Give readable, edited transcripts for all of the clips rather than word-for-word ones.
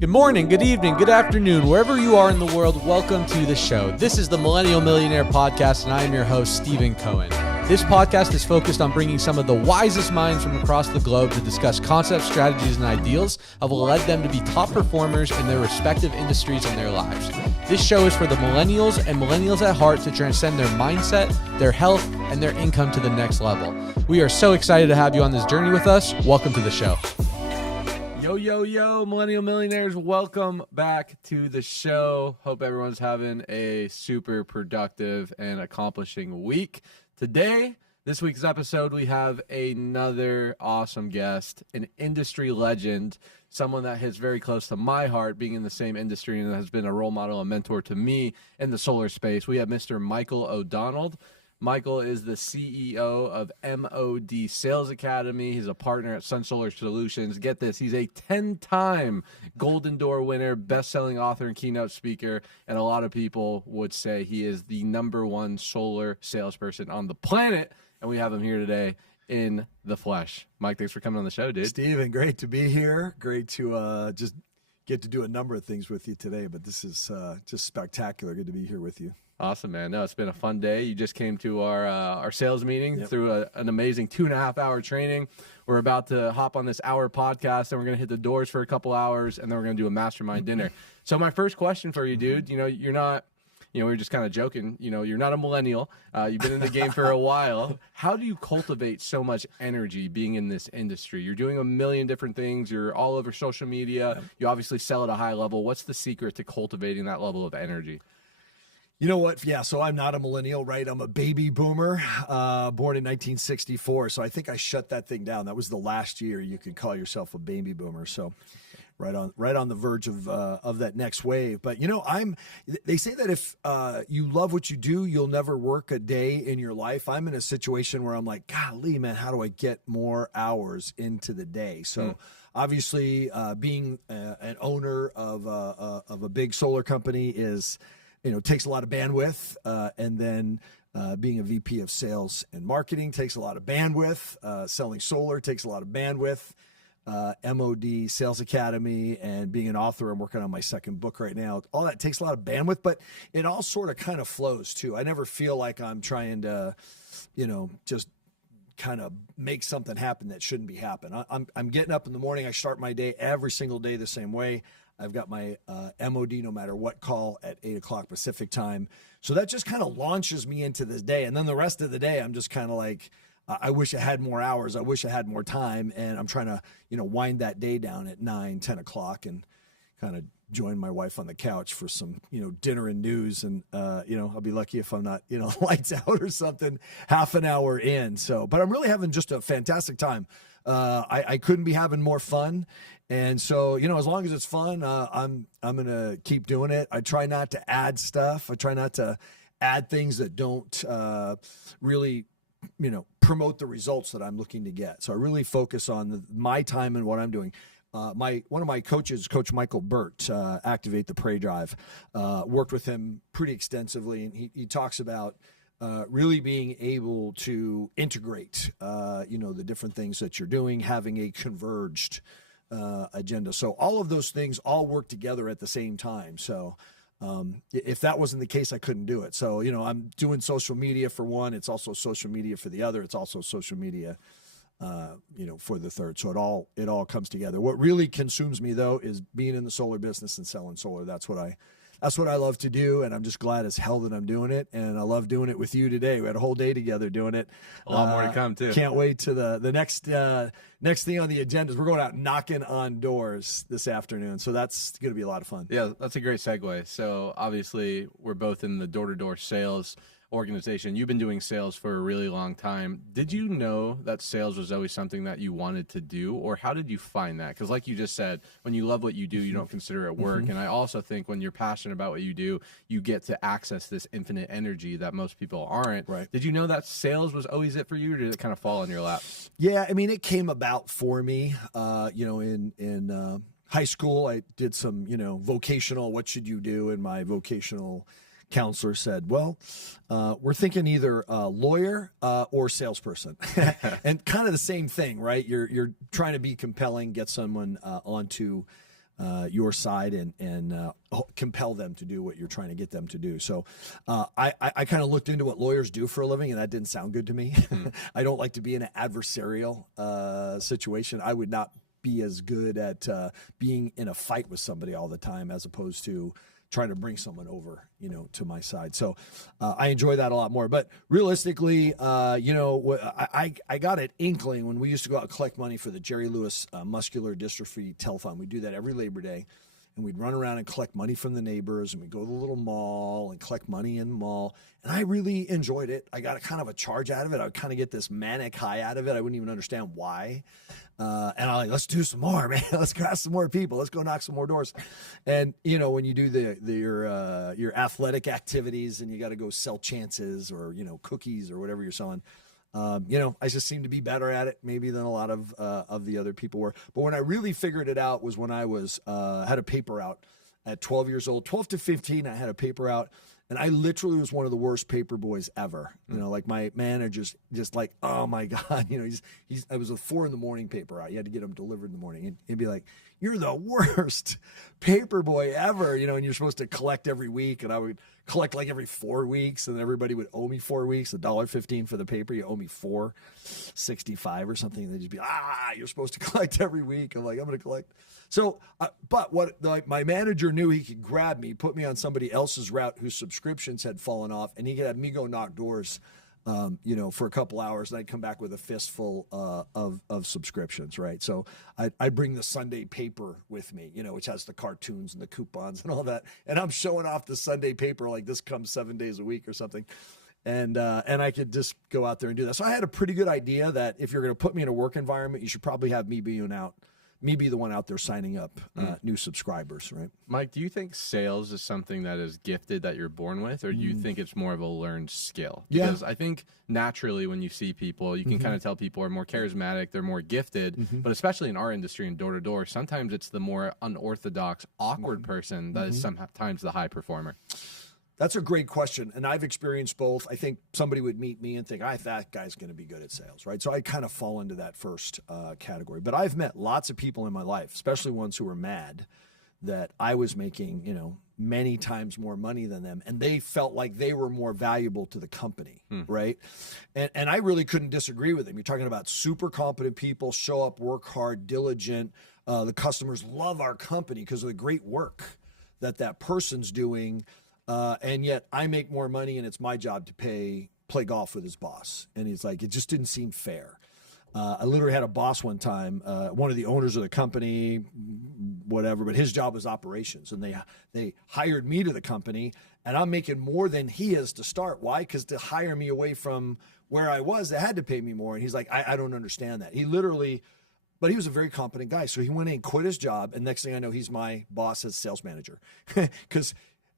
Good morning, good evening, good afternoon, wherever you are in the world, welcome to the show. This is the Millennial Millionaire podcast, and I am your host, Steven Cohen. This podcast is focused on bringing some of the wisest minds from across the globe to discuss concepts, strategies, and ideals that will lead them to be top performers in their respective industries and their lives. This show is for the millennials and millennials at heart to transcend their mindset, their health, and their income to the next level. We are so excited to have you on this journey with us. Welcome to the show. Yo, Millennial Millionaires, welcome back to the show. Hope everyone's having a super productive and accomplishing week. Today, this week's episode, we have another awesome guest, an industry legend, someone that hits very close to my heart, being in the same industry and has been a role model and mentor to me in the solar space. We have Mr. Michael O'Donnell. Michael is the CEO of MOD Sales Academy. He's a partner at Sun Solar Solutions. Get this, he's a 10-time Golden Door winner, best-selling author and keynote speaker, and a lot of people would say he is the #1 solar salesperson on the planet, and we have him here today in the flesh. Mike, thanks for coming on the show, dude. Steven, great to be here. Great to just get to do a number of things with you today, but this is just spectacular. Good to be here with you. Awesome, man. No, it's been a fun day. You just came to our sales meeting through an amazing 2.5-hour training. We're about to hop on this hour podcast, and we're going to hit the doors for a couple hours, and then we're going to do a mastermind dinner. So my first question for you, dude, you're not, we were just kind of joking, you're not a millennial. You've been in the game for a while. How do you cultivate so much energy being in this industry? You're doing a million different things. You're all over social media. You obviously sell at a high level. What's the secret to cultivating that level of energy? You know what? Yeah, so I'm not a millennial, right? I'm a baby boomer, born in 1964. So I think I shut that thing down. That was the last year you could call yourself a baby boomer. So right on the verge of that next wave. But they say that if you love what you do, you'll never work a day in your life. I'm in a situation where I'm like, golly, man, how do I get more hours into the day? So obviously, being an owner of a big solar company is, takes a lot of bandwidth, and then being a VP of sales and marketing takes a lot of bandwidth. Selling solar takes a lot of bandwidth. MOD Sales Academy and being an author, I'm working on my second book right now. All that takes a lot of bandwidth, but it all sort of kind of flows too. I never feel like I'm trying to, just kind of make something happen that shouldn't be happening. I'm getting up in the morning. I start my day every single day the same way. I've got my MOD no matter what call at 8 o'clock Pacific time. So that just kind of launches me into this day. And then the rest of the day, I'm just kind of like, I wish I had more hours. I wish I had more time. And I'm trying to, wind that day down at 9, 10 o'clock and kind of join my wife on the couch for some, dinner and news. And, I'll be lucky if I'm not, lights out or something half an hour in. So, but I'm really having just a fantastic time. I couldn't be having more fun. And so, as long as it's fun, I'm going to keep doing it. I try not to add stuff. I try not to add things that don't really, promote the results that I'm looking to get. So I really focus on my time and what I'm doing. One of my coaches, Coach Michael Burt, Activate the Prey Drive, worked with him pretty extensively. And he talks about really being able to integrate, the different things that you're doing, having a converged agenda. So all of those things all work together at the same time. So if that wasn't the case, I couldn't do it. So, I'm doing social media for one. It's also social media for the other. It's also social media, for the third. So it all comes together. What really consumes me though is being in the solar business and selling solar. That's what I love to do, and I'm just glad as hell that I'm doing it, and I love doing it with you today. We had a whole day together doing it. A lot more to come, too. Can't wait to the next thing on the agenda is we're going out knocking on doors this afternoon, so that's going to be a lot of fun. Yeah, that's a great segue. So obviously, we're both in the door-to-door sales organization. You've been doing sales for a really long time. Did you know that sales was always something that you wanted to do, or how did you find that? Because like you just said, when you love what you do, you don't consider it work. And I also think when you're passionate about what you do, you get to access this infinite energy that most people aren't. Right. Did you know that sales was always it for you, or did it kind of fall in your lap? Yeah, I mean, it came about for me, in high school. I did some, vocational, what should you do? And my vocational counselor said, well, we're thinking either lawyer or salesperson. And kind of the same thing, right? You're trying to be compelling, get someone onto your side and compel them to do what you're trying to get them to do. So I kind of looked into what lawyers do for a living, and that didn't sound good to me. I don't like to be in an adversarial situation. I would not be as good at being in a fight with somebody all the time as opposed to trying to bring someone over, to my side. So I enjoy that a lot more. But realistically, I got an inkling when we used to go out and collect money for the Jerry Lewis Muscular Dystrophy Telethon. We do that every Labor Day. And we'd run around and collect money from the neighbors, and we'd go to the little mall and collect money in the mall. And I really enjoyed it. I got kind of a charge out of it. I would kind of get this manic high out of it. I wouldn't even understand why. And I'm like, let's do some more, man. Let's grab some more people. Let's go knock some more doors. And, when you do your athletic activities and you got to go sell chances or, cookies or whatever you're selling, I just seem to be better at it maybe than a lot of the other people were. But when I really figured it out was when I was had a paper out at 12 years old, 12 to 15. I had a paper out, and I literally was one of the worst paper boys ever. Like my manager just like, oh my God, I was a 4 a.m. paper out. You had to get them delivered in the morning, and he'd be like, you're the worst paper boy ever, and you're supposed to collect every week, and I would collect like every 4 weeks, and then everybody would owe me 4 weeks, $1.15 for the paper. You owe me $4.65 or something. And they'd just be, you're supposed to collect every week. I'm like, I'm going to collect. So, but what my manager knew, he could grab me, put me on somebody else's route whose subscriptions had fallen off, and he could have me go knock doors, for a couple hours, and I'd come back with a fistful of subscriptions, right? So I'd bring the Sunday paper with me, which has the cartoons and the coupons and all that, and I'm showing off the Sunday paper like this comes 7 days a week or something, and I could just go out there and do that. So I had a pretty good idea that if you're going to put me in a work environment, you should probably have me be the one out there signing up new subscribers, right? Mike, do you think sales is something that is gifted that you're born with, or do you think it's more of a learned skill? Because I think naturally when you see people, you can kind of tell people are more charismatic, they're more gifted, but especially in our industry and door to door, sometimes it's the more unorthodox, awkward person that is sometimes the high performer. That's a great question, and I've experienced both. I think somebody would meet me and think, that guy's going to be good at sales, right? So I kind of fall into that first category. But I've met lots of people in my life, especially ones who were mad that I was making, many times more money than them, and they felt like they were more valuable to the company, right? And I really couldn't disagree with them. You're talking about super competent people, show up, work hard, diligent. The customers love our company because of the great work that person's doing. And yet I make more money, and it's my job to play golf with his boss. And he's like, it just didn't seem fair. I literally had a boss one time, one of the owners of the company, whatever, but his job was operations. And they hired me to the company, and I'm making more than he is to start. Why? Because to hire me away from where I was, they had to pay me more. And he's like, I don't understand that. But he was a very competent guy. So he went in, quit his job. And next thing I know, he's my boss as sales manager. Because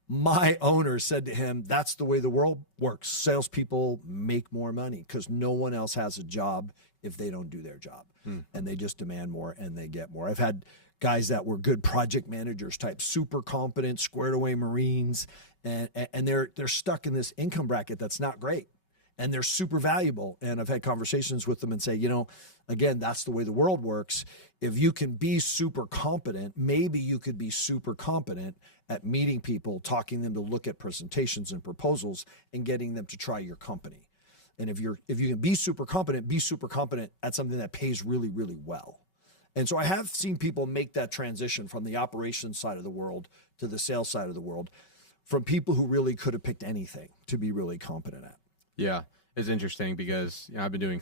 my owner said to him, that's the way the world works. Salespeople make more money because no one else has a job if they don't do their job. And they just demand more and they get more. I've had guys that were good project managers type, super competent, squared away Marines, and they're stuck in this income bracket that's not great. And they're super valuable. And I've had conversations with them and say, again, that's the way the world works. If you can be super competent, maybe you could be super competent at meeting people, talking them to look at presentations and proposals, and getting them to try your company. And if you can be super competent at something that pays really, really well. And so I have seen people make that transition from the operations side of the world to the sales side of the world, from people who really could have picked anything to be really competent at. Yeah, it's interesting because I've been doing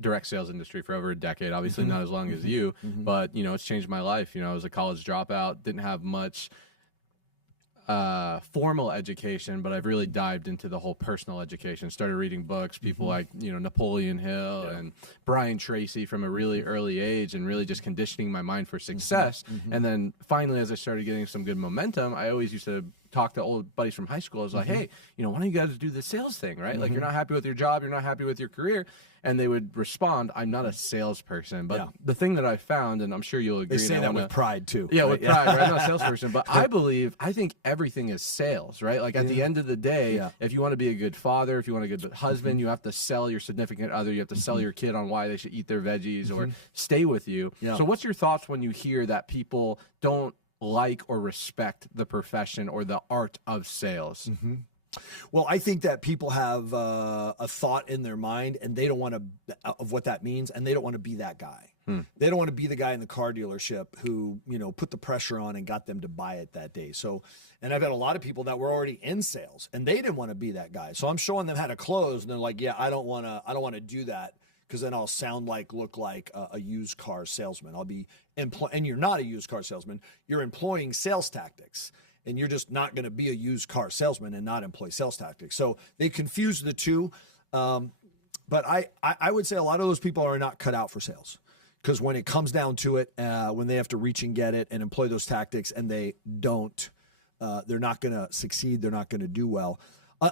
direct sales industry for over a decade, obviously not as long as you, but it's changed my life. I was a college dropout, didn't have much formal education, but I've really dived into the whole personal education, started reading books, people like, Napoleon Hill and Brian Tracy from a really early age, and really just conditioning my mind for success. And then finally, as I started getting some good momentum, I always used to talk to old buddies from high school. I was like, hey, why don't you guys do the sales thing, right? Like, you're not happy with your job, you're not happy with your career. And they would respond, I'm not a salesperson. But the thing that I found, and I'm sure you'll agree. They say that with pride too. Yeah, right? With pride, right? I'm not a salesperson. But I think everything is sales, right? Like at the end of the day, if you want to be a good father, if you want a good husband, you have to sell your significant other. You have to sell your kid on why they should eat their veggies or stay with you. Yeah. So what's your thoughts when you hear that people don't like or respect the profession or the art of sales? Well, I think that people have a thought in their mind, and they don't want to of what that means, and they don't want to be that guy. They don't want to be the guy in the car dealership who put the pressure on and got them to buy it that day. So, and I've had a lot of people that were already in sales, and they didn't want to be that guy. So I'm showing them how to close, and they're like, "Yeah, I don't want to do that." Because then I'll look like a used car salesman. I'll be and you're not a used car salesman. You're employing sales tactics, and you're just not going to be a used car salesman and not employ sales tactics. So they confuse the two. But I would say a lot of those people are not cut out for sales, because when it comes down to it, when they have to reach and get it and employ those tactics, and they don't, they're not going to succeed. They're not going to do well.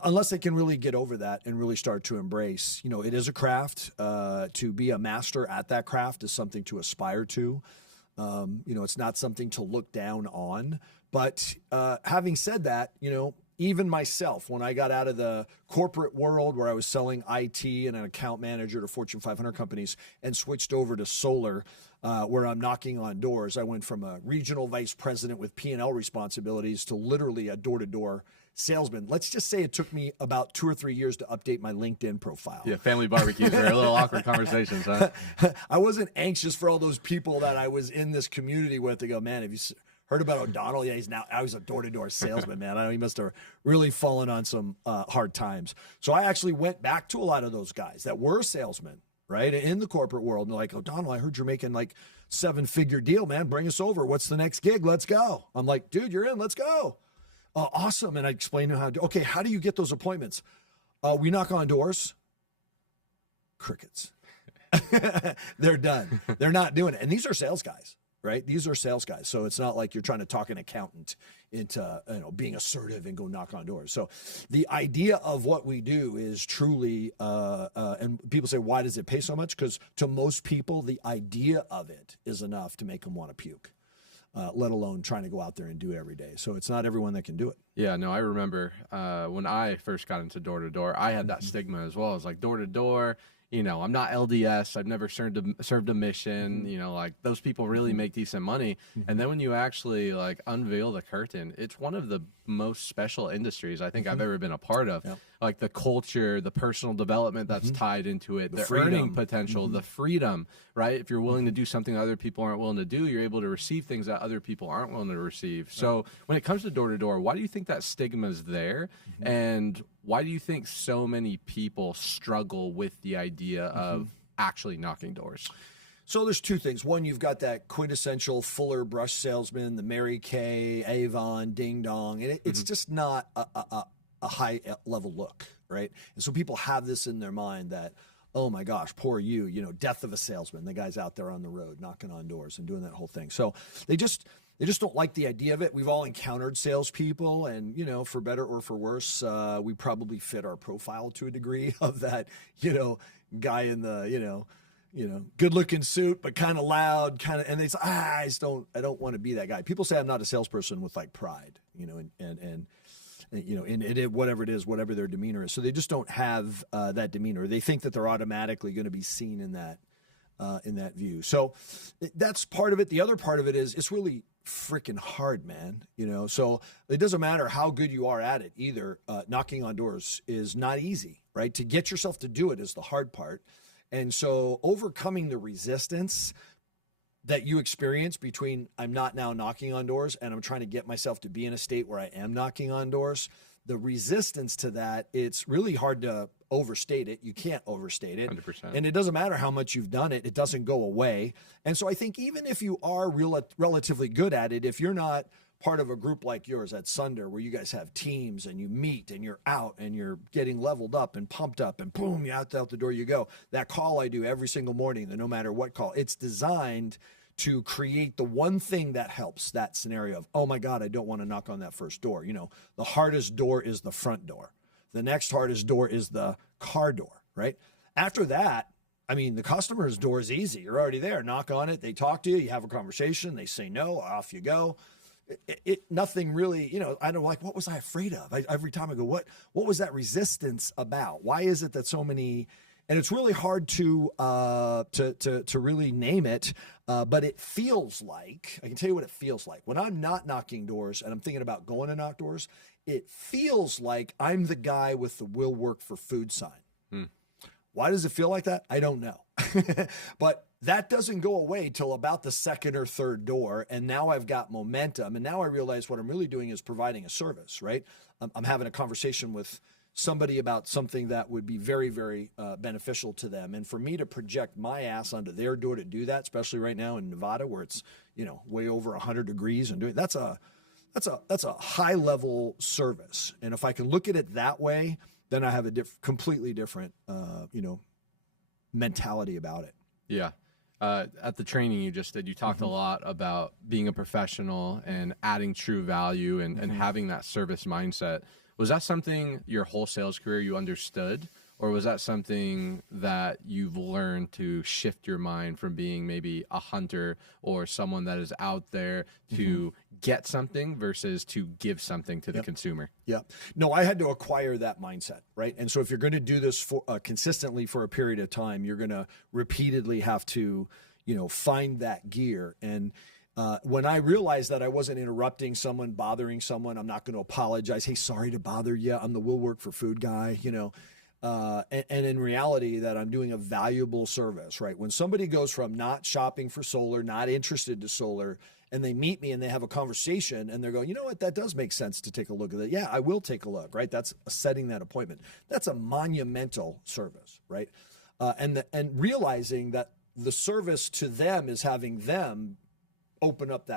Unless they can really get over that and really start to embrace, it is a craft. To be a master at that craft is something to aspire to. It's not something to look down on. But having said that, even myself, when I got out of the corporate world where I was selling IT and an account manager to Fortune 500 companies and switched over to solar, where I'm knocking on doors, I went from a regional vice president with P&L responsibilities to literally a door-to-door salesman. Let's just say it took me about 2 or 3 years to update my LinkedIn profile. Yeah, family barbecues are a little awkward conversations, huh? I wasn't anxious for all those people that I was in this community with to go, man, have you heard about O'Donnell? Yeah, I was a door-to-door salesman, man. I know he must have really fallen on some hard times. So I actually went back to a lot of those guys that were salesmen, right, in the corporate world. And they're like, O'Donnell, I heard you're making like 7-figure deal, man. Bring us over. What's the next gig? Let's go. I'm like, dude, you're in. Let's go. Awesome. And I explained to him how do you get those appointments? We knock on doors. Crickets. They're done. They're not doing it. And these are sales guys, right? These are sales guys. So it's not like you're trying to talk an accountant into being assertive and go knock on doors. So the idea of what we do is truly, and people say, why does it pay so much? Because to most people, the idea of it is enough to make them want to puke. Let alone trying to go out there and do it every day. So it's not everyone that can do it. Yeah, no, I remember when I first got into door-to-door, I had that stigma as well. It's like door-to-door, I'm not LDS. I've never served a mission. Like those people really make decent money. And then when you actually like unveil the curtain, it's one of the most special industries I think I've ever been a part of. Yep. Like the culture, the personal development that's tied into it, the earning potential, the freedom, right? If you're willing to do something other people aren't willing to do, you're able to receive things that other people aren't willing to receive. So when it comes to door-to-door, why do you think that stigma is there? And why do you think so many people struggle with the idea of actually knocking doors? So there's two things. One, you've got that quintessential Fuller brush salesman, the Mary Kay, Avon, Ding Dong, and it's just not a high level look, right? And so people have this in their mind that, oh my gosh, poor you, death of a salesman. The guy's out there on the road knocking on doors and doing that whole thing. So they just don't like the idea of it. We've all encountered salespeople, and for better or for worse, we probably fit our profile to a degree of that, guy in the, good looking suit, but kind of loud, and they say, I don't want to be that guy. People say I'm not a salesperson with like pride, and whatever it is, whatever their demeanor is. So they just don't have that demeanor. They think that they're automatically going to be seen in that view. So that's part of it. The other part of it is it's really freaking hard, man. So it doesn't matter how good you are at it either. Knocking on doors is not easy, right? To get yourself to do it is the hard part. And so overcoming the resistance that you experience between I'm not now knocking on doors and I'm trying to get myself to be in a state where I am knocking on doors, the resistance to that, it's really hard to overstate it. You can't overstate it. 100%. And it doesn't matter how much you've done it. It doesn't go away. And so I think even if you are relatively good at it, if you're not part of a group like yours at Sunder, where you guys have teams and you meet and you're out and you're getting leveled up and pumped up and boom, you're out the door you go. That call I do every single morning, no matter what call, it's designed to create the one thing that helps that scenario of, oh my God, I don't want to knock on that first door. You know, the hardest door is the front door. The next hardest door is the car door, right? After that, I mean, the customer's door is easy. You're already there. Knock on it. They talk to you. You have a conversation. They say no. Off you go. Nothing really, you know, I don't like, what was I afraid of? Every time I go, what was that resistance about? Why is it that so many, and it's really hard to really name it, but it feels like, I can tell you what it feels like. When I'm not knocking doors and I'm thinking about going to knock doors, it feels like I'm the guy with the will work for food sign. Why does it feel like that? I don't know. But that doesn't go away till about the second or third door. And now I've got momentum. And now I realize what I'm really doing is providing a service, right? I'm having a conversation with somebody about something that would be very, very beneficial to them. And for me to project my ass onto their door to do that, especially right now in Nevada where it's, you know, way over 100 degrees and doing that's a high level service. And if I can look at it that way, then I have a completely different, mentality about it. Yeah. At the training you just did, you talked a lot about being a professional and adding true value and having that service mindset. Was that something your whole sales career you understood, or was that something that you've learned to shift your mind from being maybe a hunter or someone that is out there to get something versus to give something to the consumer? Yeah. No, I had to acquire that mindset, right? And so if you're going to do this for consistently for a period of time, you're going to repeatedly have to, you know, find that gear. And when I realized that I wasn't interrupting someone, bothering someone, I'm not going to apologize. Hey, sorry to bother you. I'm the will work for food guy, you know. And in reality that I'm doing a valuable service, right? When somebody goes from not shopping for solar, not interested to solar, and they meet me and they have a conversation and they're going, you know what, that does make sense to take a look at it. Yeah, I will take a look, right? That's setting that appointment. That's a monumental service, right? And realizing that the service to them is having them open up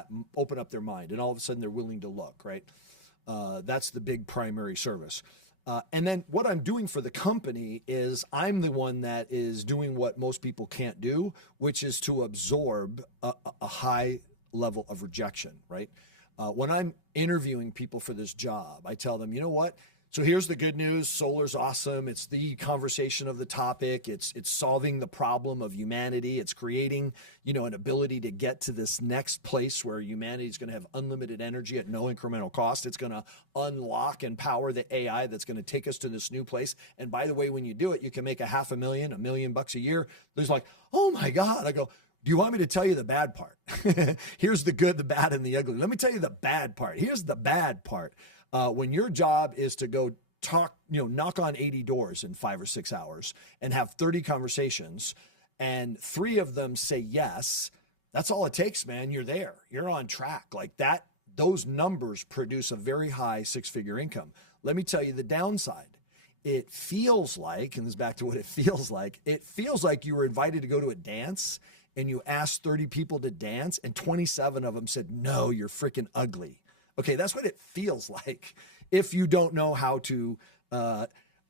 their mind, and all of a sudden they're willing to look, right? That's the big primary service. And then what I'm doing for the company is I'm the one that is doing what most people can't do, which is to absorb a high level of rejection, right? When I'm interviewing people for this job, I tell them, you know what? So here's the good news. Solar's awesome. It's the conversation of the topic. It's solving the problem of humanity. It's creating, you know, an ability to get to this next place where humanity is going to have unlimited energy at no incremental cost. It's going to unlock and power the AI that's going to take us to this new place. And by the way, when you do it, you can make $500,000, $1 million a year. There's like, oh my God. I go, do you want me to tell you the bad part? Here's the good, the bad, and the ugly. Let me tell you the bad part. Here's the bad part. When your job is to go knock on 80 doors in 5 or 6 hours and have 30 conversations and 3 of them say yes, that's all it takes, man. You're there. You're on track. Like that, those numbers produce a very high 6-figure income. Let me tell you the downside. It feels like, and this is back to what it feels like you were invited to go to a dance and you asked 30 people to dance and 27 of them said, no, you're freaking ugly. Okay, that's what it feels like if you don't know how to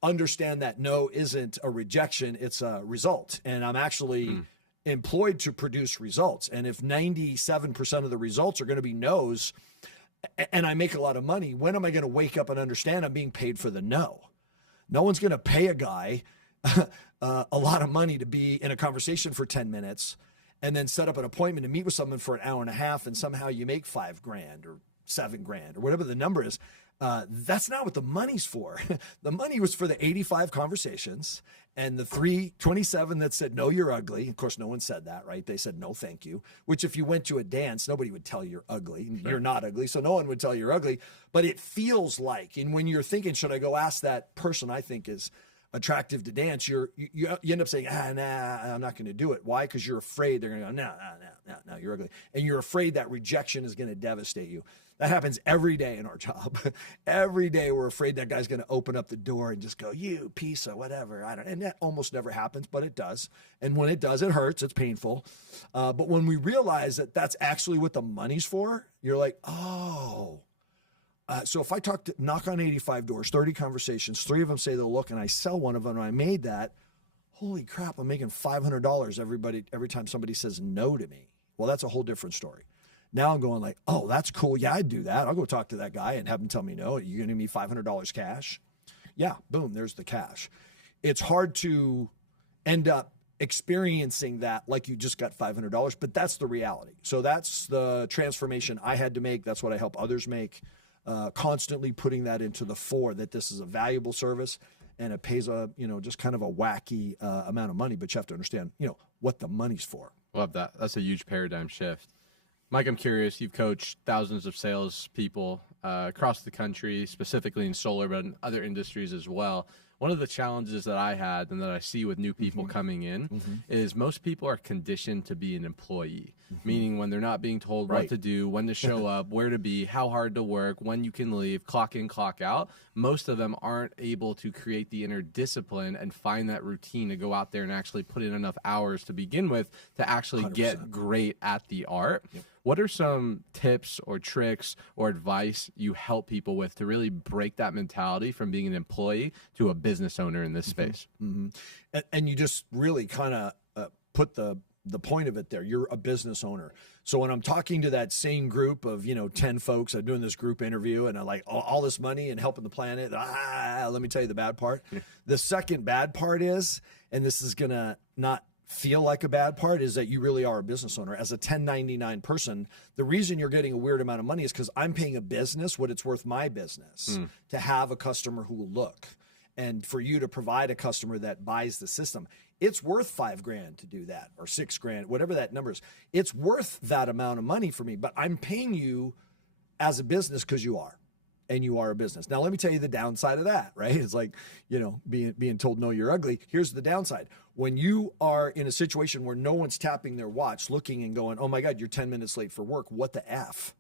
understand that no isn't a rejection, it's a result. And I'm actually employed to produce results. And if 97% of the results are going to be no's and I make a lot of money, when am I going to wake up and understand I'm being paid for the no? No one's going to pay a guy a lot of money to be in a conversation for 10 minutes and then set up an appointment to meet with someone for an hour and a half and somehow you make $5,000 or $7,000 or whatever the number is. That's not what the money's for. The money was for the 85 conversations and the 27 that said, no, you're ugly. Of course, no one said that, right? They said, no, thank you, which if you went to a dance, nobody would tell you're ugly. Sure. You're not ugly. So no one would tell you're ugly, but it feels like, and when you're thinking, should I go ask that person I think is attractive to dance, you end up saying, nah, I'm not going to do it. Why? Because you're afraid they're going to go, no, you're ugly. And you're afraid that rejection is going to devastate you. That happens every day in our job. Every day we're afraid that guy's going to open up the door and just go, you piece of whatever. And that almost never happens, but it does. And when it does, it hurts. It's painful. But when we realize that that's actually what the money's for, you're like, oh. So if I knock on 85 doors, 30 conversations, 3 of them say they'll look, and I sell one of them, and I made that, holy crap, I'm making $500 every time somebody says no to me. Well, that's a whole different story. Now I'm going like, oh, that's cool. Yeah, I'd do that. I'll go talk to that guy and have him tell me no. You're going to give me $500 cash? Yeah, boom, there's the cash. It's hard to end up experiencing that like you just got $500, but that's the reality. So that's the transformation I had to make. That's what I help others make. Constantly putting that into the fore, that this is a valuable service and it pays a, just kind of a wacky amount of money, but you have to understand, what the money's for. Love that. That's a huge paradigm shift. Mike, I'm curious, you've coached thousands of salespeople across the country, specifically in solar, but in other industries as well. One of the challenges that I had and that I see with new people coming in is most people are conditioned to be an employee, meaning when they're not being told what to do, when to show up, where to be, how hard to work, when you can leave, clock in, clock out. Most of them aren't able to create the inner discipline and find that routine to go out there and actually put in enough hours to begin with to actually 100%. Get great at the art. What are some tips or tricks or advice you help people with to really break that mentality from being an employee to a business owner in this space? And you just really kind of put the point of it there. You're a business owner. So when I'm talking to that same group of, 10 folks, I'm doing this group interview and I'm like, all this money and helping the planet. Let me tell you the bad part. The second bad part is, and this is going to not feel like a bad part, is that you really are a business owner. As a 1099 person, the reason you're getting a weird amount of money is because I'm paying a business what it's worth my business to have a customer who will look. And for you to provide a customer that buys the system, it's worth $5,000 to do that, or $6,000, whatever that number is. It's worth that amount of money for me, but I'm paying you as a business because you are. And you are a business. Now, let me tell you the downside of that, right? It's like, being told, no, you're ugly. Here's the downside. When you are in a situation where no one's tapping their watch, looking and going, oh my God, you're 10 minutes late for work. What the F?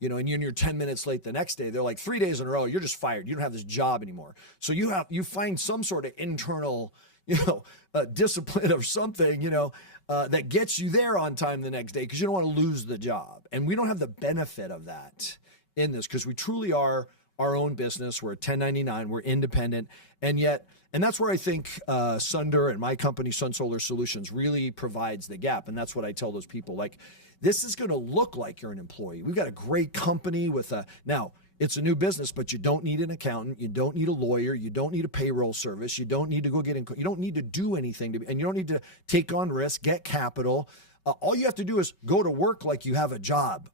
And you're 10 minutes late the next day. They're like 3 days in a row, you're just fired. You don't have this job anymore. So you find some sort of internal, discipline or something, that gets you there on time the next day because you don't want to lose the job. And we don't have the benefit of that in this because we truly are our own business. We're a 1099, we're independent, and that's where I think Sunder and my company, Sun Solar Solutions, really provides the gap. And that's what I tell those people, like, this is going to look like you're an employee. We've got a great company now it's a new business, but you don't need an accountant, you don't need a lawyer, you don't need a payroll service, you don't need to go you don't need to do anything and you don't need to take on risk, get capital. All you have to do is go to work like you have a job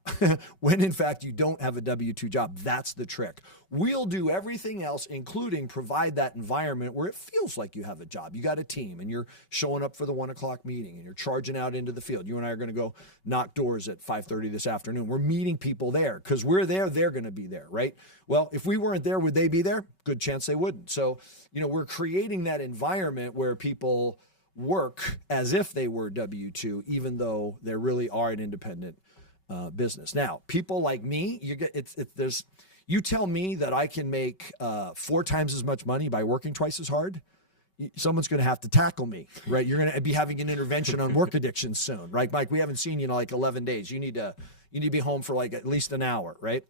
when in fact you don't have a W-2 job. That's the trick. We'll do everything else, including provide that environment where it feels like you have a job. You got a team and you're showing up for the 1:00 meeting and you're charging out into the field. You and I are going to go knock doors at 5:30 this afternoon. We're meeting people there because we're there. They're going to be there, right? Well, if we weren't there, would they be there? Good chance they wouldn't. So, we're creating that environment where people work as if they were W-2, even though they really are an independent business. Now, people like me, you tell me that I can make 4 times as much money by working twice as hard. Someone's going to have to tackle me, right? You're going to be having an intervention on work addiction soon, right? Mike, we haven't seen you in like 11 days. You need to be home for like at least an hour, right?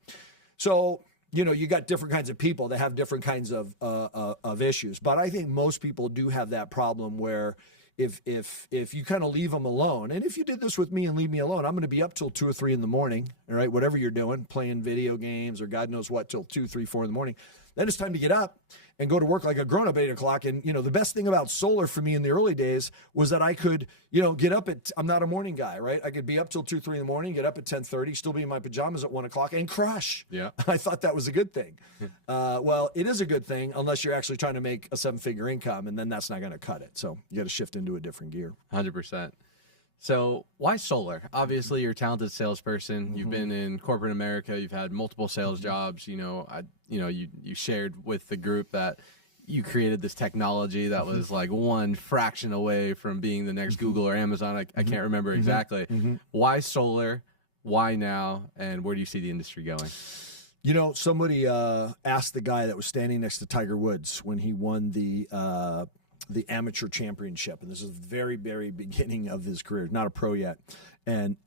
So, you got different kinds of people that have different kinds of issues. But I think most people do have that problem where if you kind of leave them alone, and if you did this with me and leave me alone, I'm going to be up till 2 or 3 in the morning, all right, whatever you're doing, playing video games or God knows what, till 2, 3, 4 in the morning. Then it's time to get up and go to work like a grown-up at 8 o'clock. And, the best thing about solar for me in the early days was that I could, get up I'm not a morning guy, right? I could be up till 2, 3 in the morning, get up at 10:30, still be in my pajamas at 1 o'clock and crush. Yeah. I thought that was a good thing. Well, it is a good thing unless you're actually trying to make a 7-figure income, and then that's not going to cut it. So you got to shift into a different gear. 100%. So why solar? Obviously, you're a talented salesperson. You've been in corporate America. You've had multiple sales jobs. You shared with the group that you created this technology that was like one fraction away from being the next Google or Amazon. I can't remember exactly. Why solar? Why now? And where do you see the industry going? Somebody asked the guy that was standing next to Tiger Woods when he won the amateur championship, and this is the very, very beginning of his career, not a pro yet, and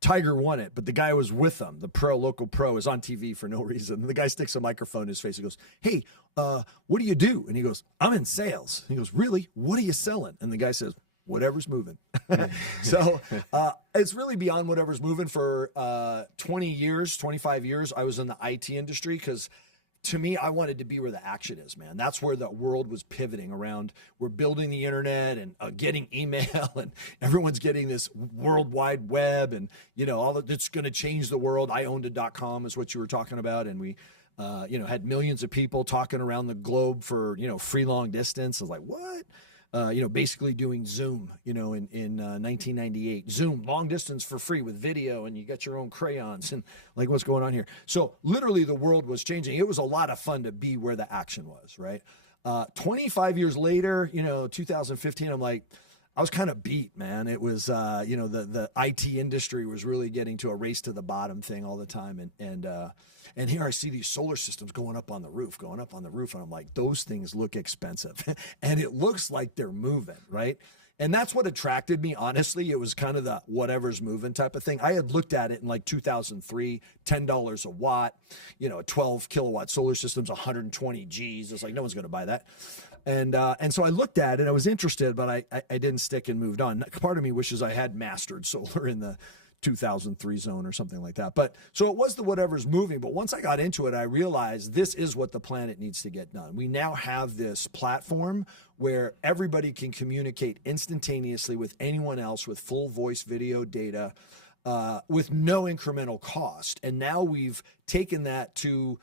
Tiger won it, but the guy was with him. The local pro is on TV for no reason. And the guy sticks a microphone in his face. He goes, "Hey, what do you do?" And he goes, "I'm in sales." And he goes, "Really? What are you selling?" And the guy says, whatever's moving. So it's really beyond whatever's moving. For 20 years, 25 years, I was in the IT industry because to me, I wanted to be where the action is, man. That's where the world was pivoting around. We're building the internet and getting email, and everyone's getting this World Wide Web, and all of it's going to change the world. I owned a .com, is what you were talking about, and we, had millions of people talking around the globe for free long distance. I was like, what? Basically doing Zoom, in 1998. Zoom, long distance for free with video, and you got your own crayons, and like, what's going on here? So literally the world was changing. It was a lot of fun to be where the action was, right? 25 years later, 2015, I was kind of beat, man. It was, the IT industry was really getting to a race to the bottom thing all the time. And here I see these solar systems going up on the roof. And I'm like, those things look expensive. And it looks like they're moving, right? And that's what attracted me, honestly. It was kind of the whatever's moving type of thing. I had looked at it in like 2003, $10 a watt, a 12 kilowatt solar system's 120 G's. It's like, no one's going to buy that. And so I looked at it, I was interested, but I didn't stick and moved on. Part of me wishes I had mastered solar in the 2003 zone or something like that. But so it was the whatever's moving. But once I got into it, I realized this is what the planet needs to get done. We now have this platform where everybody can communicate instantaneously with anyone else with full voice, video, data, with no incremental cost. And now we've taken that to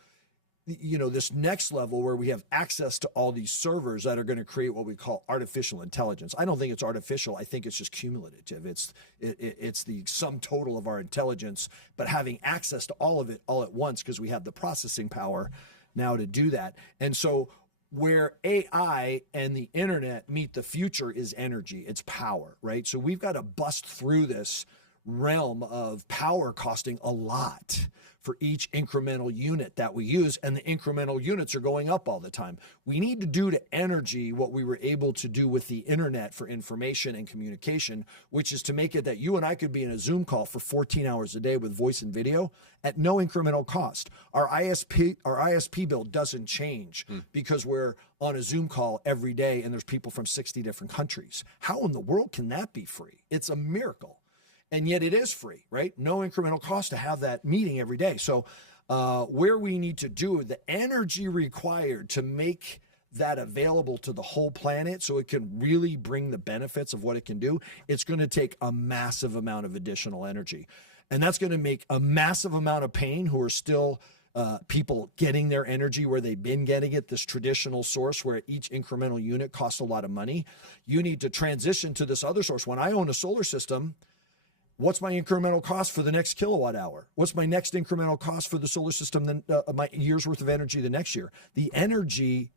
this next level where we have access to all these servers that are going to create what we call artificial intelligence. I don't think it's artificial. I think it's just cumulative. It's the sum total of our intelligence, but having access to all of it all at once because we have the processing power now to do that. And so where AI and the internet meet the future is energy. It's power, right? So we've got to bust through this realm of power costing a lot for each incremental unit that we use, and the incremental units are going up all the time. We need to do to energy what we were able to do with the internet for information and communication, which is to make it that you and I could be in a Zoom call for 14 hours a day with voice and video at no incremental cost. Our ISP bill doesn't change because we're on a Zoom call every day and there's people from 60 different countries. How in the world can that be free? It's a miracle. And yet it is free, right? No incremental cost to have that meeting every day. So where we need to do the energy required to make that available to the whole planet so it can really bring the benefits of what it can do, it's going to take a massive amount of additional energy. And that's going to make a massive amount of pain who are still people getting their energy where they've been getting it, this traditional source where each incremental unit costs a lot of money. You need to transition to this other source. When I own a solar system, what's my incremental cost for the next kilowatt hour? What's my next incremental cost for the solar system, then my year's worth of energy the next year? The energy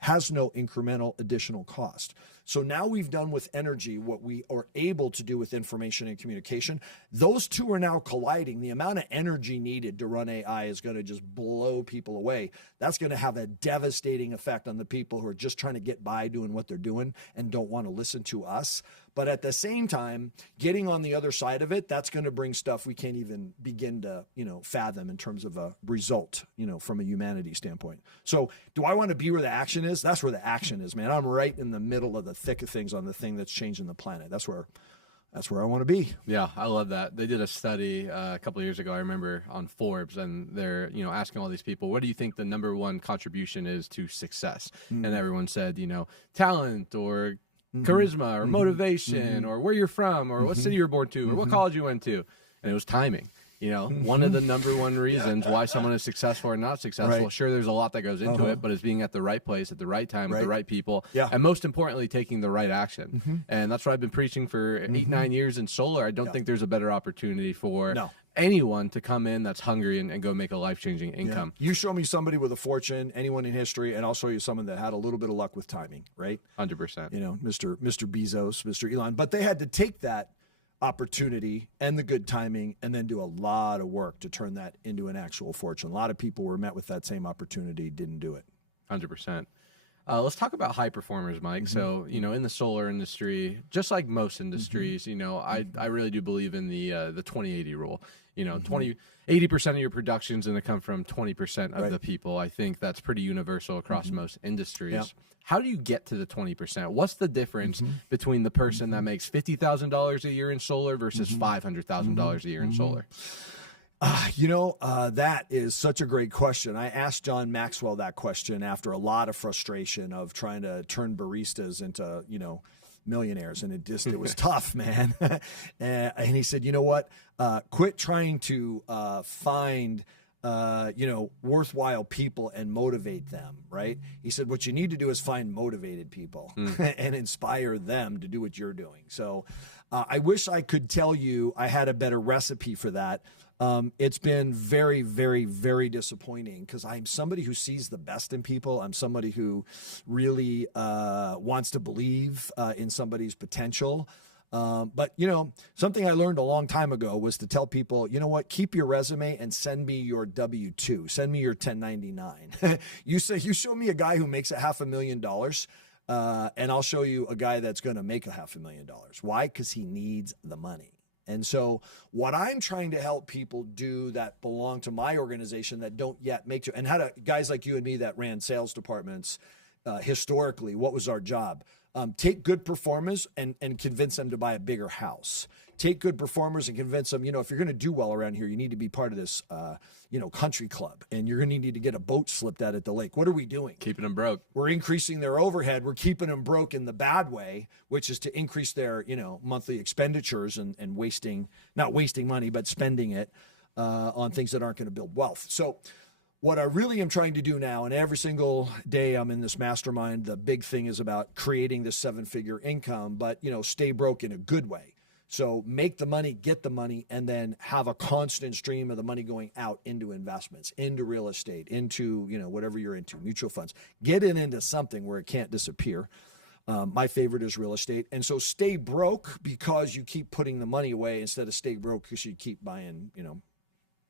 has no incremental additional cost. So now we've done with energy what we are able to do with information and communication. Those two are now colliding. The amount of energy needed to run AI is going to just blow people away. That's going to have a devastating effect on the people who are just trying to get by doing what they're doing and don't want to listen to us. But at the same time, getting on the other side of it, that's going to bring stuff we can't even begin to, fathom in terms of a result, from a humanity standpoint. So do I want to be where the action is? That's where the action is, man. I'm right in the middle of the thick of things on the thing that's changing the planet. That's where I want to be. Yeah, I love that. They did a study a couple of years ago, I remember, on Forbes, and they're, asking all these people, what do you think the number one contribution is to success? And everyone said, talent or charisma or motivation or where you're from or what city you're born to or what college you went to. And it was timing. One of the number one reasons why someone is successful or not successful. Right. Sure, there's a lot that goes into it, but it's being at the right place at the right time with the right people. Yeah. And most importantly, taking the right action. And that's what I've been preaching for 8-9 years in solar. I don't think there's a better opportunity for anyone to come in that's hungry and go make a life-changing income. You show me somebody with a fortune, anyone in history, and I'll show you someone that had a little bit of luck with timing, right? 100%. Mr. Bezos, Mr. Elon, but they had to take that opportunity and the good timing and then do a lot of work to turn that into an actual fortune. A lot of people were met with that same opportunity, didn't do it. 100%. Let's talk about high performers, Mike. So, in the solar industry, just like most industries, I really do believe in the 20-80 rule. 80% of your production's going to come from 20% of the people. I think that's pretty universal across most industries. Yeah. How do you get to the 20%? What's the difference between the person that makes $50,000 a year in solar versus $500,000 a year in solar? That is such a great question. I asked John Maxwell that question after a lot of frustration of trying to turn baristas into, millionaires. And it was tough, man. And he said, you know what? Quit trying to find worthwhile people and motivate them, right? He said, what you need to do is find motivated people and inspire them to do what you're doing. So I wish I could tell you I had a better recipe for that. It's been very, very, very disappointing because I'm somebody who sees the best in people. I'm somebody who really wants to believe in somebody's potential. But something I learned a long time ago was to tell people, you know what, keep your resume and send me your W-2, send me your 1099. You show me a guy who makes $500,000, and I'll show you a guy that's going to make $500,000. Why? Because he needs the money. And so what I'm trying to help people do that belong to my organization that don't yet make it, and guys like you and me that ran sales departments historically, what was our job? Take good performers and convince them to buy a bigger house. Take good performers and convince them, if you're going to do well around here, you need to be part of this, country club, and you're going to need to get a boat slipped out at the lake. What are we doing? Keeping them broke. We're increasing their overhead. We're keeping them broke in the bad way, which is to increase their, monthly expenditures and not wasting money, but spending it on things that aren't going to build wealth. So what I really am trying to do now, and every single day I'm in this mastermind, the big thing is about creating this 7-figure income, but, stay broke in a good way. So make the money, get the money, and then have a constant stream of the money going out into investments, into real estate, into, whatever you're into, mutual funds. Get it into something where it can't disappear. My favorite is real estate. And so stay broke because you keep putting the money away instead of stay broke because you keep buying,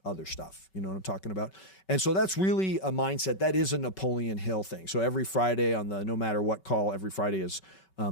other stuff. You know what I'm talking about? And so that's really a mindset. That is a Napoleon Hill thing. So every Friday on the No Matter What call, every Friday is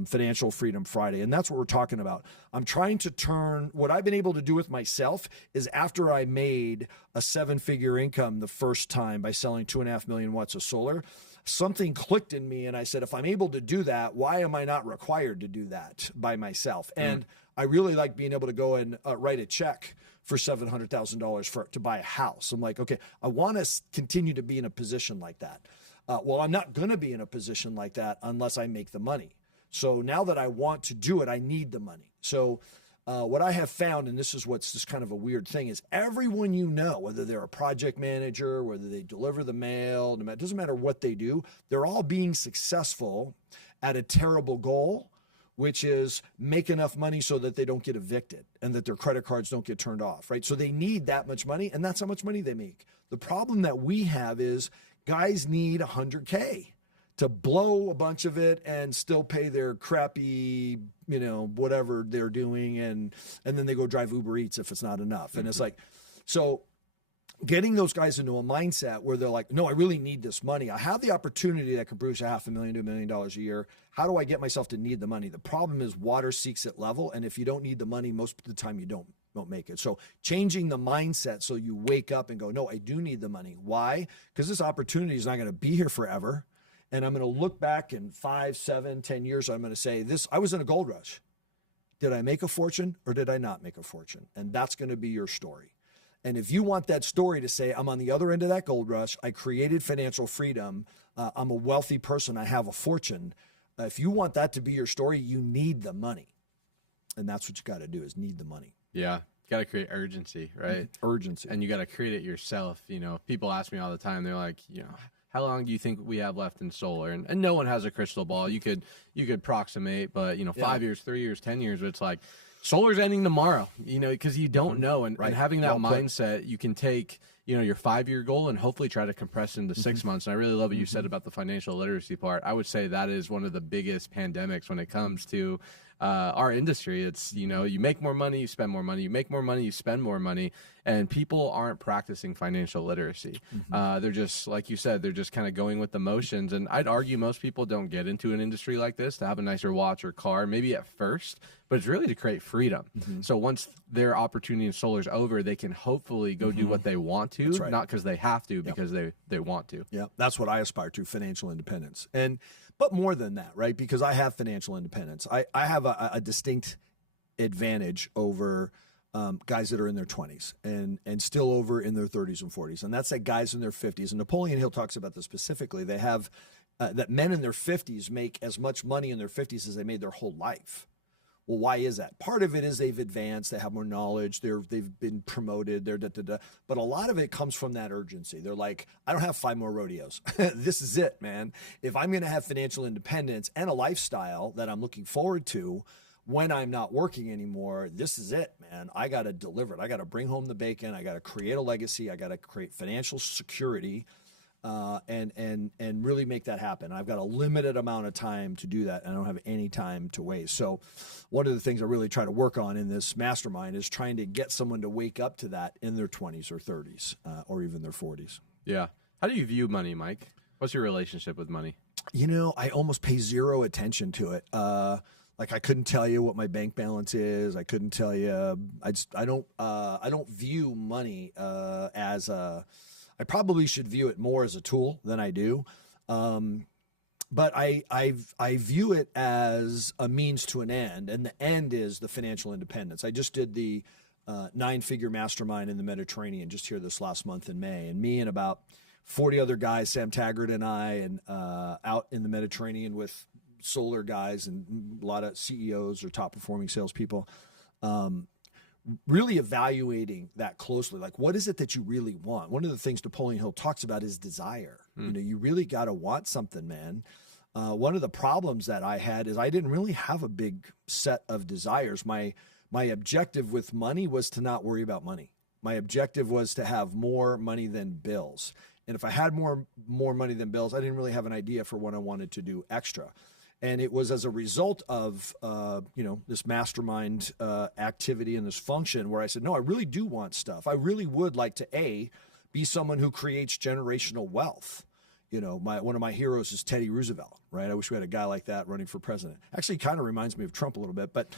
Financial Freedom Friday. And that's what we're talking about. I'm trying to turn what I've been able to do with myself is after I made a 7-figure income the first time by selling 2.5 million watts of solar, something clicked in me. And I said, if I'm able to do that, why am I not required to do that by myself? And I really like being able to go and write a check for $700,000 to buy a house. I'm like, okay, I want to continue to be in a position like that. Well, I'm not going to be in a position like that unless I make the money. So now that I want to do it, I need the money. So what I have found, and this is what's just kind of a weird thing, is everyone whether they're a project manager, whether they deliver the mail, it doesn't matter what they do, they're all being successful at a terrible goal, which is make enough money so that they don't get evicted and that their credit cards don't get turned off, right? So they need that much money, and that's how much money they make. The problem that we have is guys need 100K to blow a bunch of it and still pay their crappy, whatever they're doing, and then they go drive Uber Eats if it's not enough. And it's like, so getting those guys into a mindset where they're like, no, I really need this money. I have the opportunity that could produce $500,000 to $1 million a year. How do I get myself to need the money? The problem is water seeks its level. And if you don't need the money, most of the time you don't make it. So changing the mindset so you wake up and go, no, I do need the money. Why? Because this opportunity is not going to be here forever. And I'm going to look back in 5, 7, 10 years. I'm going to say I was in a gold rush. Did I make a fortune or did I not make a fortune? And that's going to be your story. And if you want that story to say, I'm on the other end of that gold rush, I created financial freedom, I'm a wealthy person, I have a fortune. If you want that to be your story, you need the money. And that's what you got to do is need the money. Yeah. Got to create urgency, right? Urgency. And you got to create it yourself. People ask me all the time, they're like, how long do you think we have left in solar? And no one has a crystal ball. You could approximate, but 5 years, 3 years, 10 years, but it's like solar's ending tomorrow, because you don't know. And having that mindset, you can take, your 5-year goal and hopefully try to compress into 6 months. And I really love what you said about the financial literacy part. I would say that is one of the biggest pandemics when it comes to our industry. It's, you make more money, you spend more money, you make more money, you spend more money, and people aren't practicing financial literacy. They're just, like you said, they're just kind of going with the motions. And I'd argue most people don't get into an industry like this to have a nicer watch or car, maybe at first, but it's really to create freedom. So once their opportunity in solar is over, they can hopefully go do what they want to, not because they have to, because they want to. Yeah, that's what I aspire to, financial independence. But more than that, right? Because I have financial independence. I have a distinct advantage over guys that are in their 20s and still over in their 30s and 40s. And that's that guys in their 50s. And Napoleon Hill talks about this specifically. They have that men in their 50s make as much money in their 50s as they made their whole life. Well, why is that? Part of it is they've advanced, they have more knowledge, they've been promoted, but a lot of it comes from that urgency. They're like, I don't have 5 more rodeos. This is it, man. If I'm going to have financial independence and a lifestyle that I'm looking forward to when I'm not working anymore, this is it, man. I got to deliver it. I got to bring home the bacon. I got to create a legacy. I got to create financial security. And really make that happen. I've got a limited amount of time to do that, and I don't have any time to waste. So one of the things I really try to work on in this mastermind is trying to get someone to wake up to that in their 20s or 30s, or even their 40s. Yeah. How do you view money, Mike? What's your relationship with money? I almost pay zero attention to it. Like I couldn't tell you what my bank balance is. I couldn't tell you. I don't view money as a. I probably should view it more as a tool than I do. But I view it as a means to an end, and the end is the financial independence. I just did the 9-figure mastermind in the Mediterranean just here this last month in May, and me and about 40 other guys, Sam Taggart and I, and out in the Mediterranean with solar guys and a lot of CEOs or top performing salespeople. Really evaluating that closely. Like, what is it that you really want? One of the things Napoleon Hill talks about is desire. You really got to want something, man. One of the problems that I had is I didn't really have a big set of desires. My objective with money was to not worry about money. My objective was to have more money than bills. And if I had more money than bills, I didn't really have an idea for what I wanted to do extra. And it was as a result of, this mastermind activity and this function where I said, no, I really do want stuff. I really would like to, be someone who creates generational wealth. One of my heroes is Teddy Roosevelt, right? I wish we had a guy like that running for president. Actually, kind of reminds me of Trump a little bit, but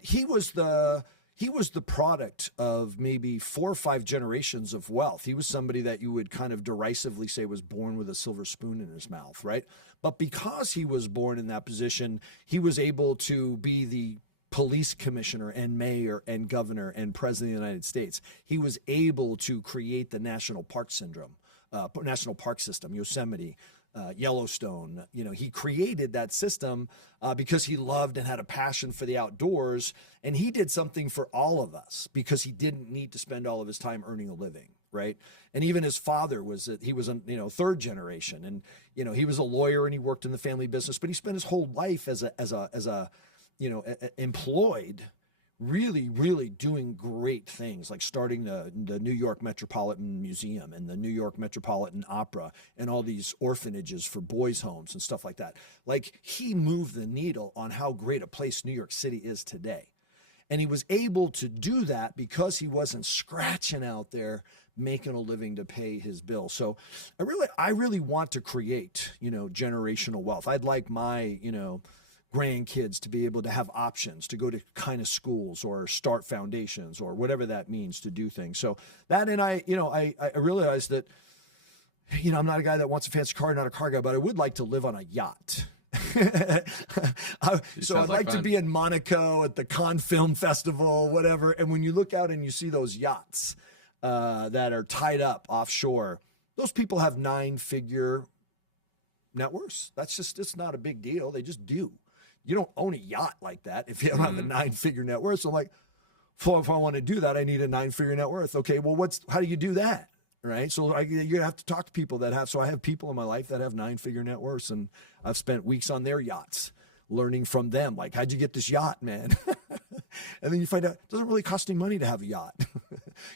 he was the product of maybe 4 or 5 generations of wealth. He was somebody that you would kind of derisively say was born with a silver spoon in his mouth, right? But because he was born in that position, he was able to be the police commissioner and mayor and governor and president of the United States. He was able to create the national park syndrome, national park system, Yosemite, Yellowstone. He created that system because he loved and had a passion for the outdoors, and he did something for all of us because he didn't need to spend all of his time earning a living, right? And even his father was a 3rd generation, and he was a lawyer and he worked in the family business, but he spent his whole life as a employed, really doing great things, like starting the New York Metropolitan Museum and the New York Metropolitan Opera and all these orphanages for boys' homes and stuff like that. Like, he moved the needle on how great a place New York City is today. And he was able to do that because he wasn't scratching out there making a living to pay his bills. So I really want to create, generational wealth. I'd like my, grandkids to be able to have options to go to kind of schools or start foundations or whatever that means to do things. So that, and I realized that, I'm not a guy that wants a fancy car, not a car guy, but I would like to live on a yacht. So I'd like to be in Monaco at the Cannes Film Festival, whatever. And when you look out and you see those yachts that are tied up offshore, those people have 9-figure net worths. It's not a big deal. They just do. You don't own a yacht like that if you don't have a 9-figure net worth. So if I want to do that, I need a 9-figure net worth. Okay, well, how do you do that? Right? So you have to talk to people that have. So I have people in my life that have 9-figure net worths, and I've spent weeks on their yachts learning from them. Like, how'd you get this yacht, man? And then you find out it doesn't really cost any money to have a yacht.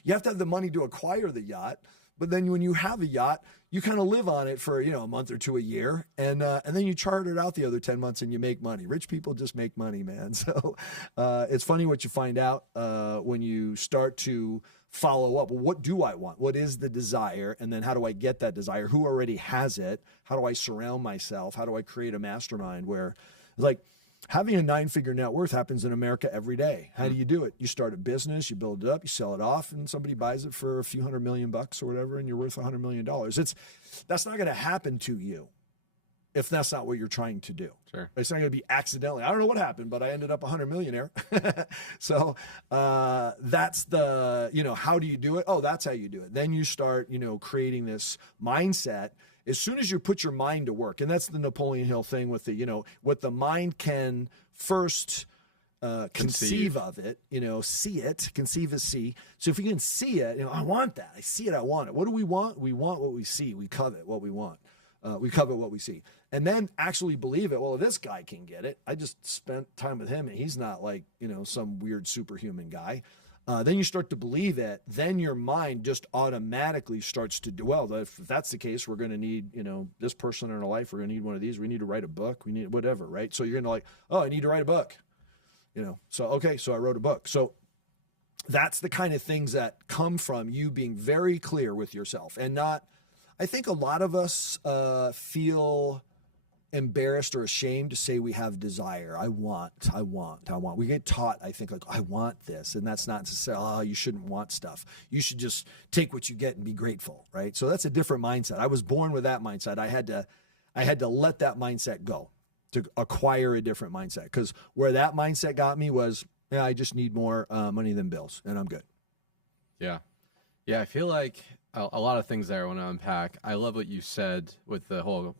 You have to have the money to acquire the yacht, But then when you have a yacht, you kind of live on it for, a month or two a year. And then you charter it out the other 10 months and you make money. Rich people just make money, man. So it's funny what you find out when you start to follow up. Well, what do I want? What is the desire? And then how do I get that desire? Who already has it? How do I surround myself? How do I create a mastermind where, like, having a 9-figure net worth happens in America every day. How do you do it? You start a business, you build it up, you sell it off, and somebody buys it for a few $100 million or whatever, and you're worth $100 million. That's not going to happen to you if that's not what you're trying to do. Sure. It's not going to be accidentally. I don't know what happened, but I ended up $100 millionaire. So that's the, how do you do it? Oh, that's how you do it. Then you start, creating this mindset. As soon as you put your mind to work, and that's the Napoleon Hill thing with the, what the mind can first conceive of it, see it, conceive is see. So if you can see it, I want that. I see it, I want it. What do we want? We want what we see. We covet what we want. We covet what we see. And then actually believe it. Well, this guy can get it. I just spent time with him and he's not like, some weird superhuman guy. Then you start to believe it. Then your mind just automatically starts to do, well, if that's the case, we're going to need, this person in our life. We're going to need one of these. We need to write a book. We need whatever, right? So you're going to I need to write a book, So, okay, so I wrote a book. So that's the kind of things that come from you being very clear with yourself and not, I think a lot of us feel embarrassed or ashamed to say we have desire. I want. We get taught, I think, I want this. And that's not to say, you shouldn't want stuff. You should just take what you get and be grateful, right? So that's a different mindset. I was born with that mindset. I had to let that mindset go to acquire a different mindset. Because where that mindset got me was, I just need more money than bills and I'm good. Yeah. Yeah, I feel like a lot of things there I want to unpack. I love what you said with the whole,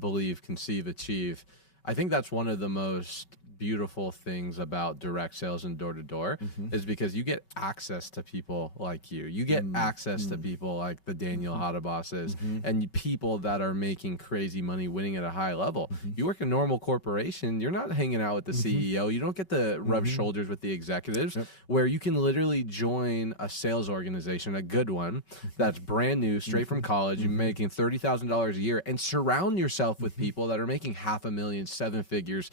believe, conceive, achieve. I think that's one of the most beautiful things about direct sales and door-to-door is because you get access to people like you. You get access to people like the Daniel Hadabosses and people that are making crazy money, winning at a high level. You work a normal corporation, you're not hanging out with the CEO. You don't get to rub shoulders with the executives where you can literally join a sales organization, a good one, that's brand new, straight from college, you're making $30,000 a year and surround yourself with people that are making $500,000, 7 figures,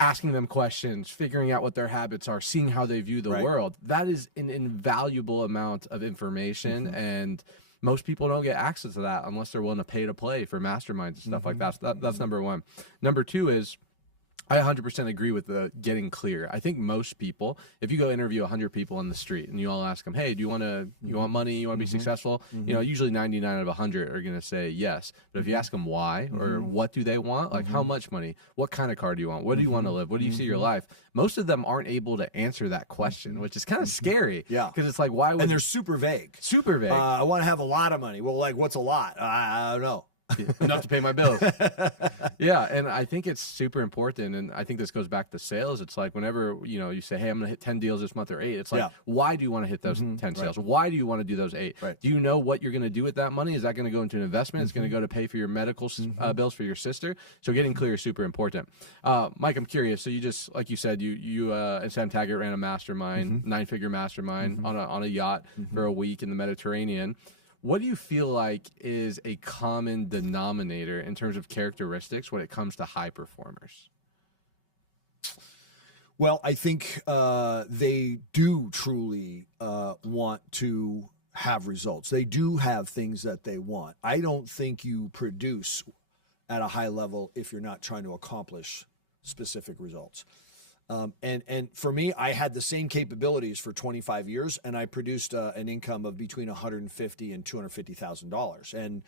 asking them questions, figuring out what their habits are, seeing how they view the world. That is an invaluable amount of information, and most people don't get access to that unless they're willing to pay to play for masterminds and stuff like that. So that's number one. Number two is, I 100% agree with the getting clear. I think most people, if you go interview 100 people on the street and you all ask them, hey, you want money? You want to be successful? Usually 99 out of 100 are going to say yes. But if you ask them why or what do they want, like how much money, what kind of car do you want? What do you want to live? What do you see your life? Most of them aren't able to answer that question, which is kind of scary. Yeah. Because it's like, why would... And they're super vague. Super vague. I want to have a lot of money. Well, like, what's a lot? I don't know. Enough to pay my bills. Yeah, and I think it's super important, and I think this goes back to sales. It's like whenever you say, hey, I'm gonna hit 10 deals this month or 8, it's like, why do you want to hit those 10 sales? Why do you want to do those 8? Do you know what you're going to do with that money? Is that going to go into an investment? It's going to go to pay for your medical bills for your sister. So getting clear is super important. Mike, I'm curious, so you just, like you said, you and Sam Taggart ran a mastermind, 9-figure mastermind on a yacht for a week in the Mediterranean. What do you feel like is a common denominator in terms of characteristics when it comes to high performers? Well, I think they do truly want to have results. They do have things that they want. I don't think you produce at a high level if you're not trying to accomplish specific results. And for me, I had the same capabilities for 25 years, and I produced an income of between $150,000 and $250,000. And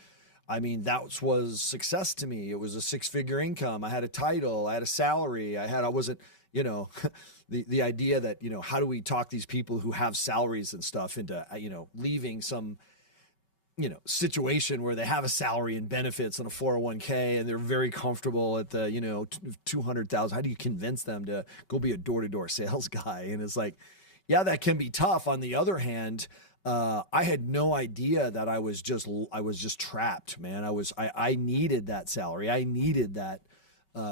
I mean, that was success to me. It was a 6-figure income. I had a title. I had a salary. I wasn't, the idea that, how do we talk these people who have salaries and stuff into, leaving some, situation where they have a salary and benefits and a 401k and they're very comfortable at the, 200,000. How do you convince them to go be a door-to-door sales guy? And it's like, yeah, that can be tough. On the other hand, I had no idea that I was just trapped, man. I needed that salary. I needed that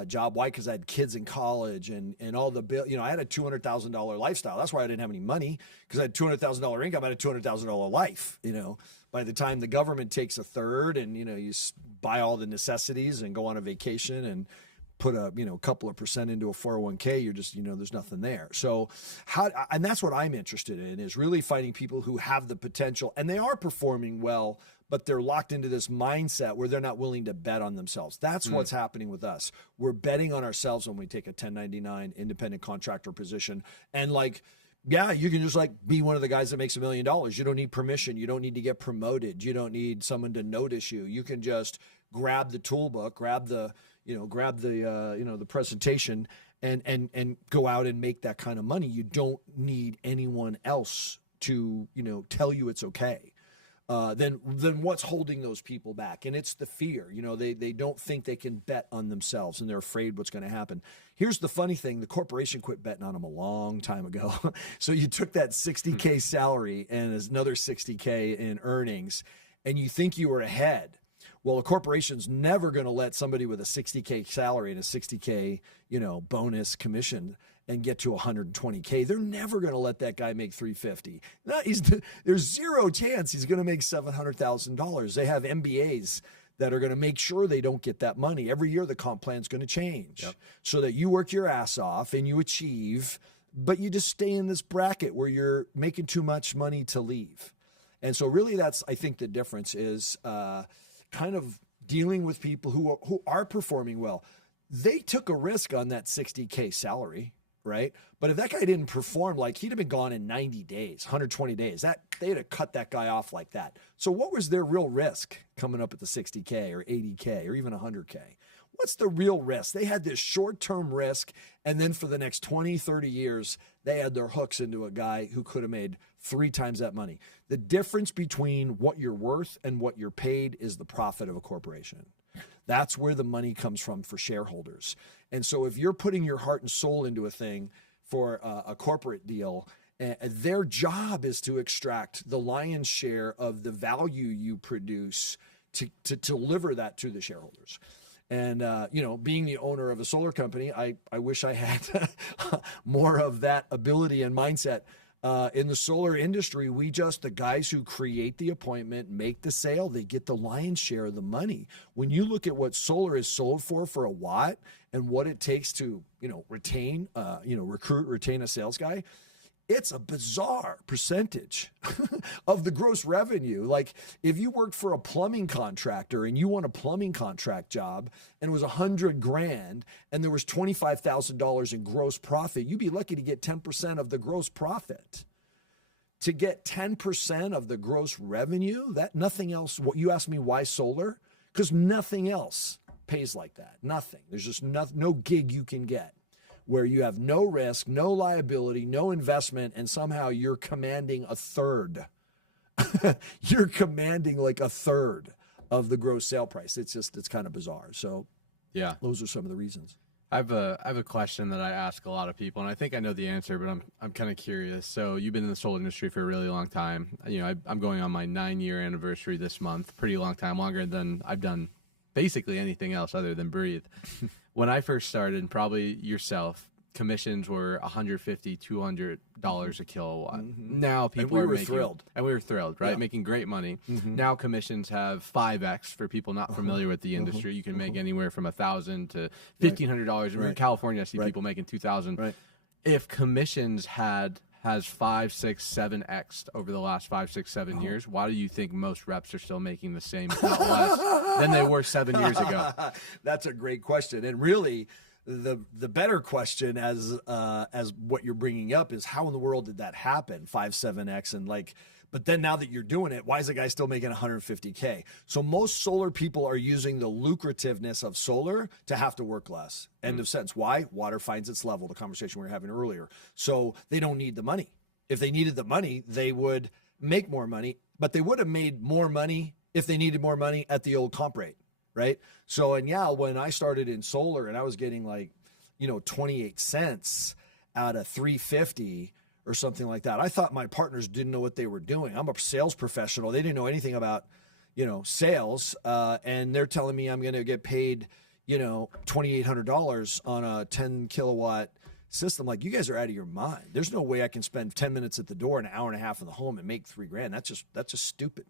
job. Why? Because I had kids in college and all the bill. I had a $200,000 lifestyle. That's why I didn't have any money, because I had $200,000 income. I had a $200,000 life. By the time the government takes a third and, you buy all the necessities and go on a vacation and put a, couple of percent into a 401k, you're just, there's nothing there. So and that's what I'm interested in, is really finding people who have the potential and they are performing well, but they're locked into this mindset where they're not willing to bet on themselves. That's what's happening with us. We're betting on ourselves when we take a 1099 independent contractor position. And yeah, you can just be one of the guys that makes $1 million. You don't need permission. You don't need to get promoted. You don't need someone to notice you. You can just grab the toolbook, grab the presentation and go out and make that kind of money. You don't need anyone else to, tell you it's okay. Then what's holding those people back? And it's the fear. They don't think they can bet on themselves and they're afraid what's going to happen. Here's the funny thing. The corporation quit betting on them a long time ago. So you took that $60K salary and there's another $60K in earnings and you think you were ahead. Well, a corporation's never going to let somebody with a $60K salary and a $60K, bonus commission and get to 120K. They're never going to let that guy make $350. There's zero chance he's going to make $700,000. They have MBAs that are going to make sure they don't get that money. Every year the comp plan's going to change so that you work your ass off and you achieve, but you just stay in this bracket where you're making too much money to leave. And so really that's, I think the difference is kind of dealing with people who are performing well. They took a risk on that $60K salary, right? But if that guy didn't perform, he'd have been gone in 90 days, 120 days. They'd have cut that guy off like that. So what was their real risk coming up at the 60K or 80K or even 100K? What's the real risk? They had this short-term risk, and then for the next 20, 30 years, they had their hooks into a guy who could have made 3 times that money. The difference between what you're worth and what you're paid is the profit of a corporation. That's where the money comes from for shareholders. And so if you're putting your heart and soul into a thing for a corporate deal, their job is to extract the lion's share of the value you produce to deliver that to the shareholders. And, being the owner of a solar company, I wish I had more of that ability and mindset. In the solar industry, the guys who create the appointment, make the sale, they get the lion's share of the money. When you look at what solar is sold for a watt and what it takes to, retain a sales guy, it's a bizarre percentage of the gross revenue. If you worked for a plumbing contractor and you won a plumbing contract job and it was $100,000 and there was $25,000 in gross profit, you'd be lucky to get 10% of the gross profit. To get 10% of the gross revenue, that nothing else. What you asked me, why solar? Because nothing else pays like that. Nothing. There's just no gig you can get where you have no risk, no liability, no investment, and somehow you're commanding a third. You're commanding a third of the gross sale price. It's kind of bizarre. So yeah, those are some of the reasons. I have a question that I ask a lot of people, and I think I know the answer, but I'm kind of curious. So you've been in the solar industry for a really long time. I'm going on my 9-year anniversary this month. Pretty long time, longer than I've done basically anything else other than breathe. When I first started, probably yourself, commissions were $150, $200 a kilowatt. Mm-hmm. Now people are making, thrilled. And we were thrilled, right? Yeah. Making great money. Mm-hmm. Now commissions have 5x for people not familiar with the industry. You can make anywhere from $1,000 to $1,500. Right. In California, I see people making $2,000. Right. If commissions has 5, 6, 7x over the last 5, 6, 7 years, why do you think most reps are still making the same, not less than they were 7 years ago? That's a great question. And really, the better question as what you're bringing up is, how in the world did that happen? 5, 7x and but then now that you're doing it, why is the guy still making 150K? So most solar people are using the lucrativeness of solar to have to work less. End of sentence. Why? Water finds its level, the conversation we were having earlier. So they don't need the money. If they needed the money, they would make more money, but they would have made more money if they needed more money at the old comp rate, right? So, and yeah, when I started in solar and I was getting 28 cents out of 350 or something like that, I thought my partners didn't know what they were doing. I'm a sales professional. They didn't know anything about, sales. And they're telling me I'm going to get paid, $2,800 on a 10 kilowatt system. You guys are out of your mind. There's no way I can spend 10 minutes at the door, an hour and a half in the home and make $3,000. That's just stupid.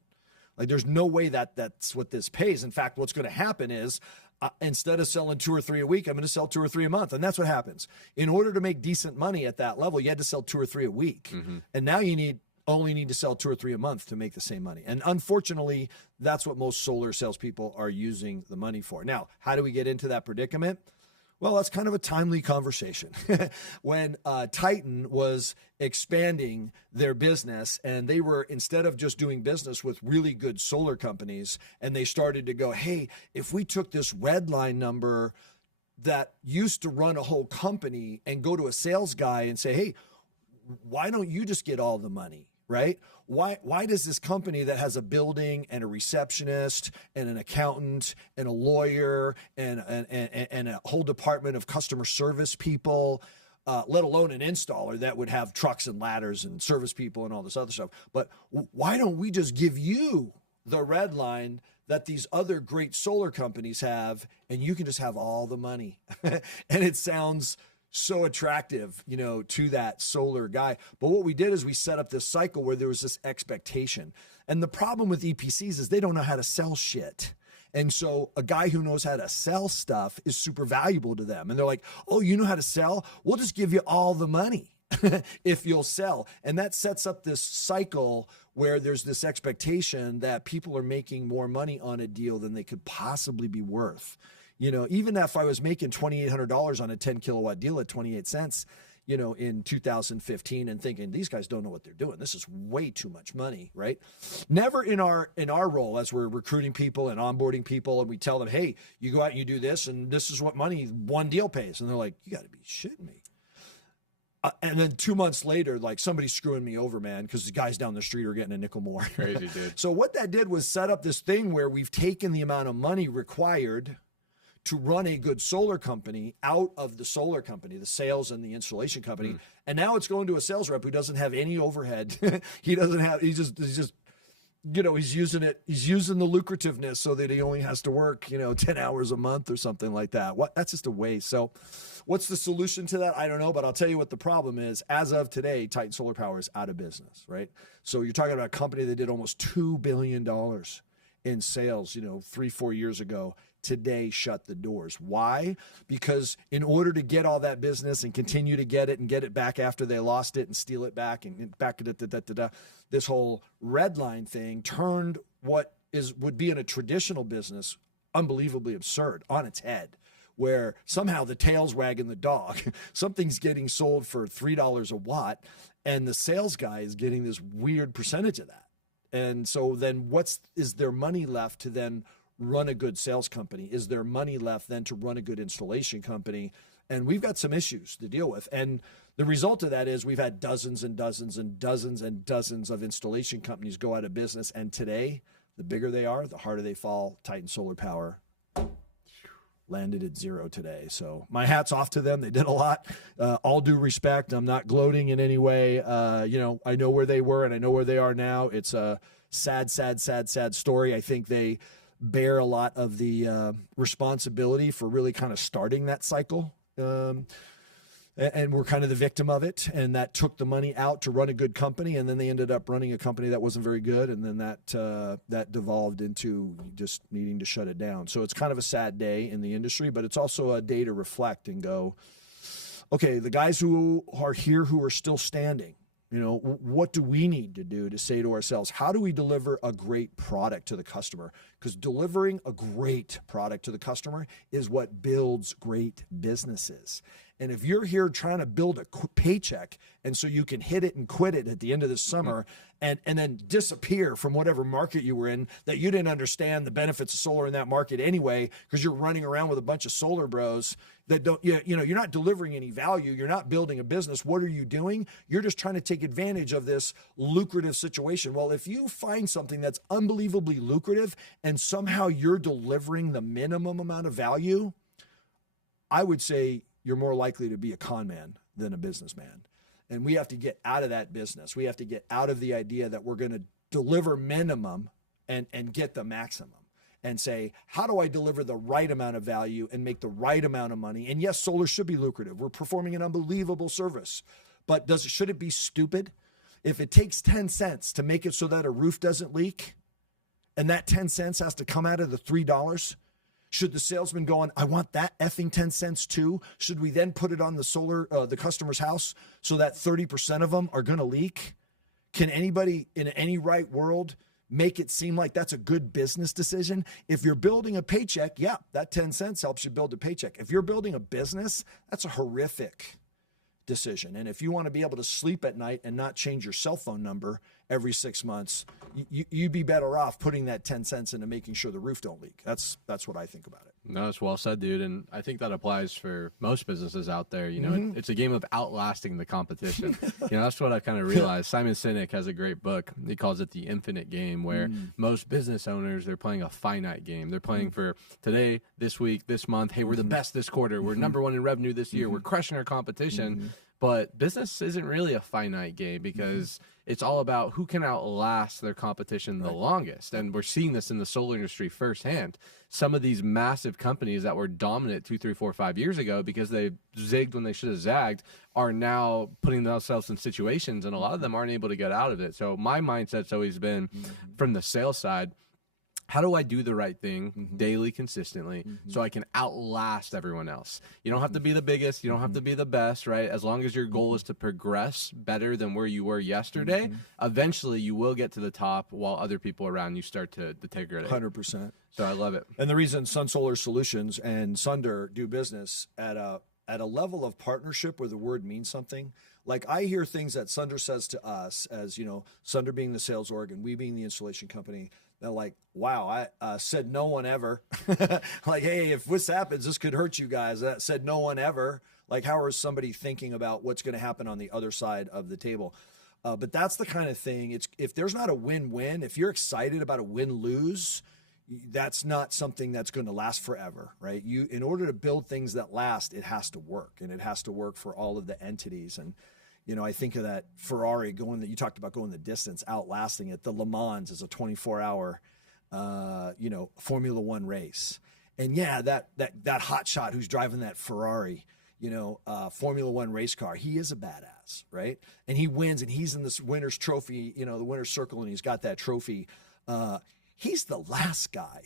Like there's no way that that's what this pays. In fact, what's going to happen is instead of selling 2 or 3 a week, I'm going to sell 2 or 3 a month. And that's what happens. In order to make decent money at that level, you had to sell 2 or 3 a week. And now you only need to sell 2 or 3 a month to make the same money. And unfortunately, that's what most solar salespeople are using the money for. Now, how do we get into that predicament? Well, that's kind of a timely conversation. When Titan was expanding their business and they were, instead of just doing business with really good solar companies, and they started to go, hey, if we took this red line number that used to run a whole company and go to a sales guy and say, hey, why don't you just get all the money? Right? Why does this company that has a building and a receptionist and an accountant and a lawyer and a whole department of customer service people, let alone an installer that would have trucks and ladders and service people and all this other stuff, but why don't we just give you the red line that these other great solar companies have, and you can just have all the money? And it sounds so attractive, to that solar guy. But what we did is we set up this cycle where there was this expectation. And the problem with EPCs is they don't know how to sell shit. And so a guy who knows how to sell stuff is super valuable to them. And they're like, oh, you know how to sell? We'll just give you all the money if you'll sell. And that sets up this cycle where there's this expectation that people are making more money on a deal than they could possibly be worth. Even if I was making $2,800 on a 10 kilowatt deal at 28 cents, in 2015, and thinking these guys don't know what they're doing. This is way too much money, right? Never in our role as we're recruiting people and onboarding people, and we tell them, hey, you go out and you do this, and this is what money one deal pays. And they're like, you got to be shitting me. And then 2 months later, like, somebody's screwing me over, man, because the guys down the street are getting a nickel more. Crazy, dude. So what that did was set up this thing where we've taken the amount of money required to run a good solar company out of the solar company, the sales and the installation company. And now it's going to a sales rep who doesn't have any overhead. He's using the lucrativeness so that he only has to work, 10 hours a month or something like that. That's just a waste. So what's the solution to that? I don't know, but I'll tell you what the problem is. As of today, Titan Solar Power is out of business, right? So you're talking about a company that did almost $2 billion in sales, 3-4 years ago. Today shut the doors. Why? Because in order to get all that business and continue to get it and get it back after they lost it and steal it back and back, this whole red line thing turned what would be in a traditional business unbelievably absurd on its head, where somehow the tail's wagging the dog. Something's getting sold for $3 a watt, and the sales guy is getting this weird percentage of that. And so then is there money left to then run a good sales company? Is there money left then to run a good installation company? And we've got some issues to deal with. And the result of that is we've had dozens and dozens and dozens and dozens of installation companies go out of business. And today, the bigger they are, the harder they fall. Titan Solar Power landed at 0 today. So my hat's off to them. They did a lot. All due respect. I'm not gloating in any way. I know where they were and I know where they are now. It's a sad, sad, sad, sad story. I think they bear a lot of the responsibility for really kind of starting that cycle. And we're kind of the victim of it. And that took the money out to run a good company. And then they ended up running a company that wasn't very good. And then that devolved into just needing to shut it down. So it's kind of a sad day in the industry, but it's also a day to reflect and go, okay, the guys who are here who are still standing, what do we need to do to say to ourselves, how do we deliver a great product to the customer? Because delivering a great product to the customer is what builds great businesses. And if you're here trying to build a paycheck and so you can hit it and quit it at the end of the summer and then disappear from whatever market you were in, that you didn't understand the benefits of solar in that market anyway, because you're running around with a bunch of solar bros that don't, you're not delivering any value. You're not building a business. What are you doing? You're just trying to take advantage of this lucrative situation. Well, if you find something that's unbelievably lucrative and somehow you're delivering the minimum amount of value, I would say you're more likely to be a con man than a businessman. And we have to get out of that business. We have to get out of the idea that we're going to deliver minimum and get the maximum, and say, how do I deliver the right amount of value and make the right amount of money? And yes, solar should be lucrative. We're performing an unbelievable service, but should it be stupid? If it takes 10 cents to make it so that a roof doesn't leak, and that 10 cents has to come out of the $3? Should the salesman go on, I want that effing 10 cents too? Should we then put it on the customer's house so that 30% of them are going to leak? Can anybody in any right world make it seem like that's a good business decision? If you're building a paycheck, yeah, that 10 cents helps you build a paycheck. If you're building a business, that's a horrific decision. And if you want to be able to sleep at night and not change your cell phone number every 6 months, you'd be better off putting that 10 cents into making sure the roof don't leak. That's what I think about it. No, it's well said, dude. And I think that applies for most businesses out there. You know, it's a game of outlasting the competition. That's what I kind of realized. Simon Sinek has a great book. He calls it The Infinite Game, where most business owners, they're playing a finite game. They're playing for today, this week, this month. Hey, we're the best this quarter. We're number one in revenue this year. We're crushing our competition. But business isn't really a finite game because it's all about who can outlast their competition the longest. And we're seeing this in the solar industry firsthand. Some of these massive companies that were dominant 2, 3, 4, 5 years ago because they zigged when they should have zagged are now putting themselves in situations, and a lot of them aren't able to get out of it. So my mindset's always been from the sales side, how do I do the right thing daily, consistently, so I can outlast everyone else? You don't have to be the biggest. You don't have to be the best, right? As long as your goal is to progress better than where you were yesterday, eventually you will get to the top while other people around you start to deteriorate. 100%. So I love it. And the reason Sun Solar Solutions and Sunder do business at a level of partnership where the word means something. Like I hear things that Sunder says to us as, Sunder being the sales org and we being the installation company. They're like, wow, I said no one ever. Like, hey, if this happens, this could hurt you guys. That said no one ever. Like, how is somebody thinking about what's going to happen on the other side of the table? But that's the kind of thing. If there's not a win-win, if you're excited about a win-lose, that's not something that's going to last forever, right? In order to build things that last, it has to work, and it has to work for all of the entities. And I think of that Ferrari you talked about going the distance, outlasting it. The Le Mans is a 24-hour, Formula One race. And yeah, that hot shot who's driving that Ferrari, Formula One race car, he is a badass, right? And he wins, and he's in this winner's trophy, the winner's circle, and he's got that trophy. He's the last guy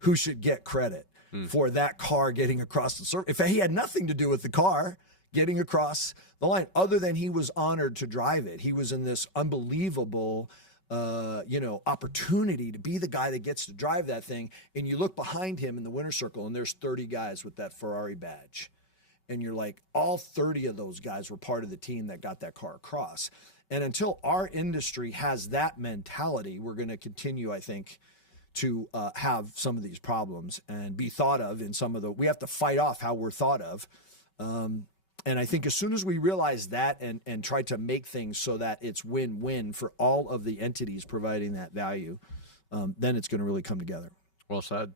who should get credit for that car getting across the surface. If he had nothing to do with the car getting across the line, other than he was honored to drive it. He was in this unbelievable, opportunity to be the guy that gets to drive that thing. And you look behind him in the winner's circle, and there's 30 guys with that Ferrari badge. And you're like, all 30 of those guys were part of the team that got that car across. And until our industry has that mentality, we're going to continue, I think, to have some of these problems and be thought of in we have to fight off how we're thought of. And I think as soon as we realize that and try to make things so that it's win-win for all of the entities providing that value, then it's going to really come together. Well said.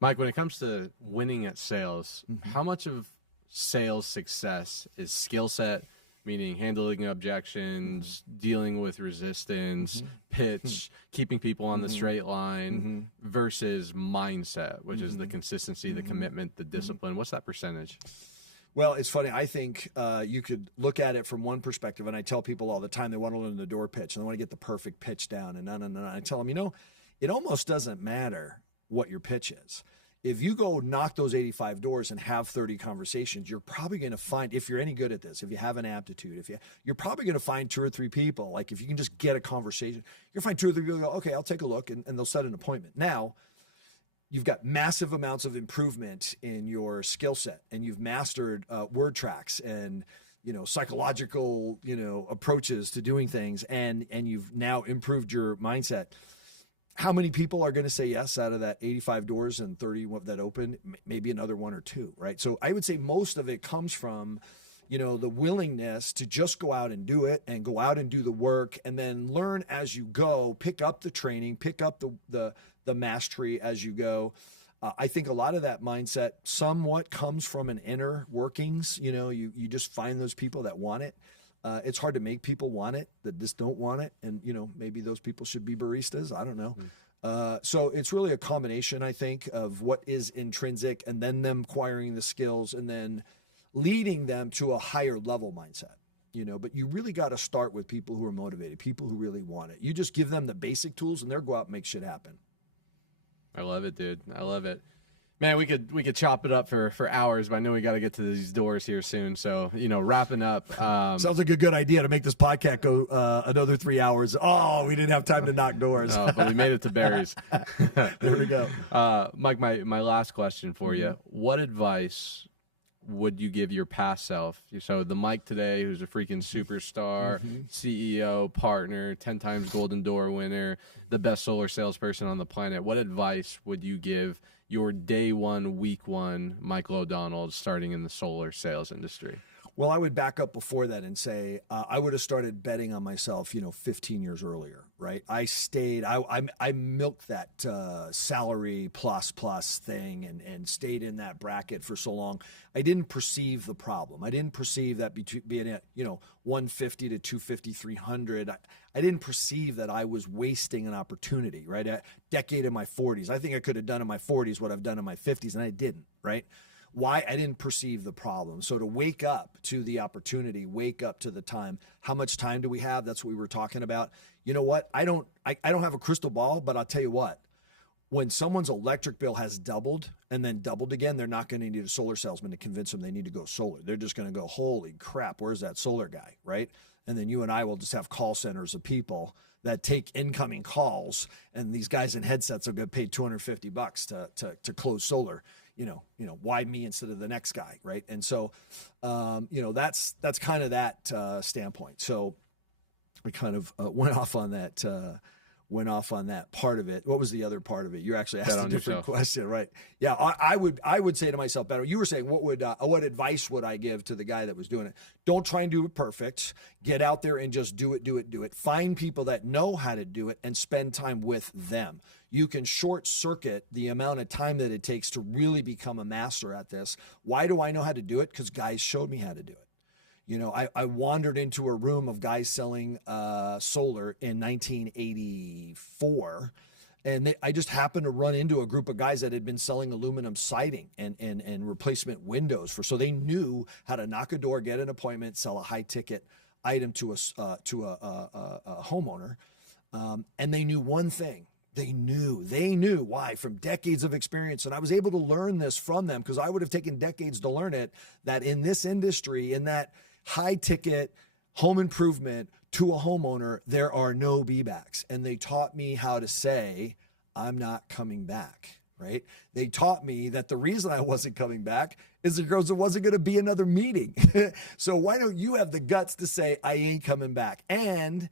Mike, when it comes to winning at sales, how much of sales success is skill set, meaning handling objections, dealing with resistance, pitch, keeping people on the straight line, versus mindset, which is the consistency, the commitment, the discipline? What's that percentage? Well, it's funny. I think you could look at it from one perspective, and I tell people all the time they want to learn the door pitch, and they want to get the perfect pitch down, and no. I tell them, it almost doesn't matter what your pitch is. If you go knock those 85 doors and have 30 conversations, you're probably going to find, if you're any good at this, if you have an aptitude, you're probably going to find 2 or 3 people. Like if you can just get a conversation, you'll find 2 or 3 people go, okay, I'll take a look, and they'll set an appointment. Now, you've got massive amounts of improvement in your skill set, and you've mastered word tracks and psychological approaches to doing things, and you've now improved your mindset. How many people are going to say yes out of that 85 doors and 30 that open? Maybe another 1 or 2, right? So I would say most of it comes from the willingness to just go out and do it, and go out and do the work, and then learn as you go, pick up the training, pick up the mastery as you go. I think a lot of that mindset somewhat comes from an inner workings. You just find those people that want it. It's hard to make people want it that just don't want it. And, maybe those people should be baristas. I don't know. So it's really a combination, I think, of what is intrinsic, and then them acquiring the skills, and then leading them to a higher level mindset. But you really got to start with people who are motivated, people who really want it. You just give them the basic tools, and they'll go out and make shit happen. I love it, dude. I love it. Man, we could chop it up for hours, but I know we got to get to these doors here soon. So, wrapping up. Sounds like a good idea to make this podcast go another 3 hours. Oh, we didn't have time to knock doors. Oh, but we made it to berries. There we go. Mike, my last question for you. What advice would you give your past self? So the Mike today, who's a freaking superstar, CEO, partner, 10 times Golden Door winner, the best solar salesperson on the planet. What advice would you give your day one, week one, Michael O'Donnell starting in the solar sales industry? Well, I would back up before that and say I would have started betting on myself, 15 years earlier, right? I stayed, I milked that salary plus thing and stayed in that bracket for so long. I didn't perceive the problem. I didn't perceive that being at, 150 to 250, 300. I didn't perceive that I was wasting an opportunity, right? A decade in my 40s. I think I could have done in my 40s what I've done in my 50s, and I didn't, right? Why? I didn't perceive the problem. So to wake up to the opportunity, wake up to the time. How much time do we have? That's what we were talking about. You know what? I don't have a crystal ball, but I'll tell you what. When someone's electric bill has doubled and then doubled again, they're not going to need a solar salesman to convince them they need to go solar. They're just going to go, holy crap, where's that solar guy, right? And then you and I will just have call centers of people that take incoming calls, and these guys in headsets will get paid $250 to close solar. Why me instead of the next guy, right? And so, that's kind of that standpoint. So we kind of went off on that part of it. What was the other part of it? You actually asked a different question, right? Yeah, I would say to myself better. You were saying what advice would I give to the guy that was doing it? Don't try and do it perfect. Get out there and just do it. Find people that know how to do it and spend time with them. You can short circuit the amount of time that it takes to really become a master at this. Why do I know how to do it? Because guys showed me how to do it. I wandered into a room of guys selling solar in 1984, and I just happened to run into a group of guys that had been selling aluminum siding and replacement windows so they knew how to knock a door, get an appointment, sell a high ticket item to a homeowner, and they knew one thing. They knew why from decades of experience. And I was able to learn this from them because I would have taken decades to learn it, that in this industry, in that high ticket home improvement to a homeowner, there are no be-backs. And they taught me how to say, I'm not coming back, right? They taught me that the reason I wasn't coming back is because there wasn't going to be another meeting. So why don't you have the guts to say, I ain't coming back? And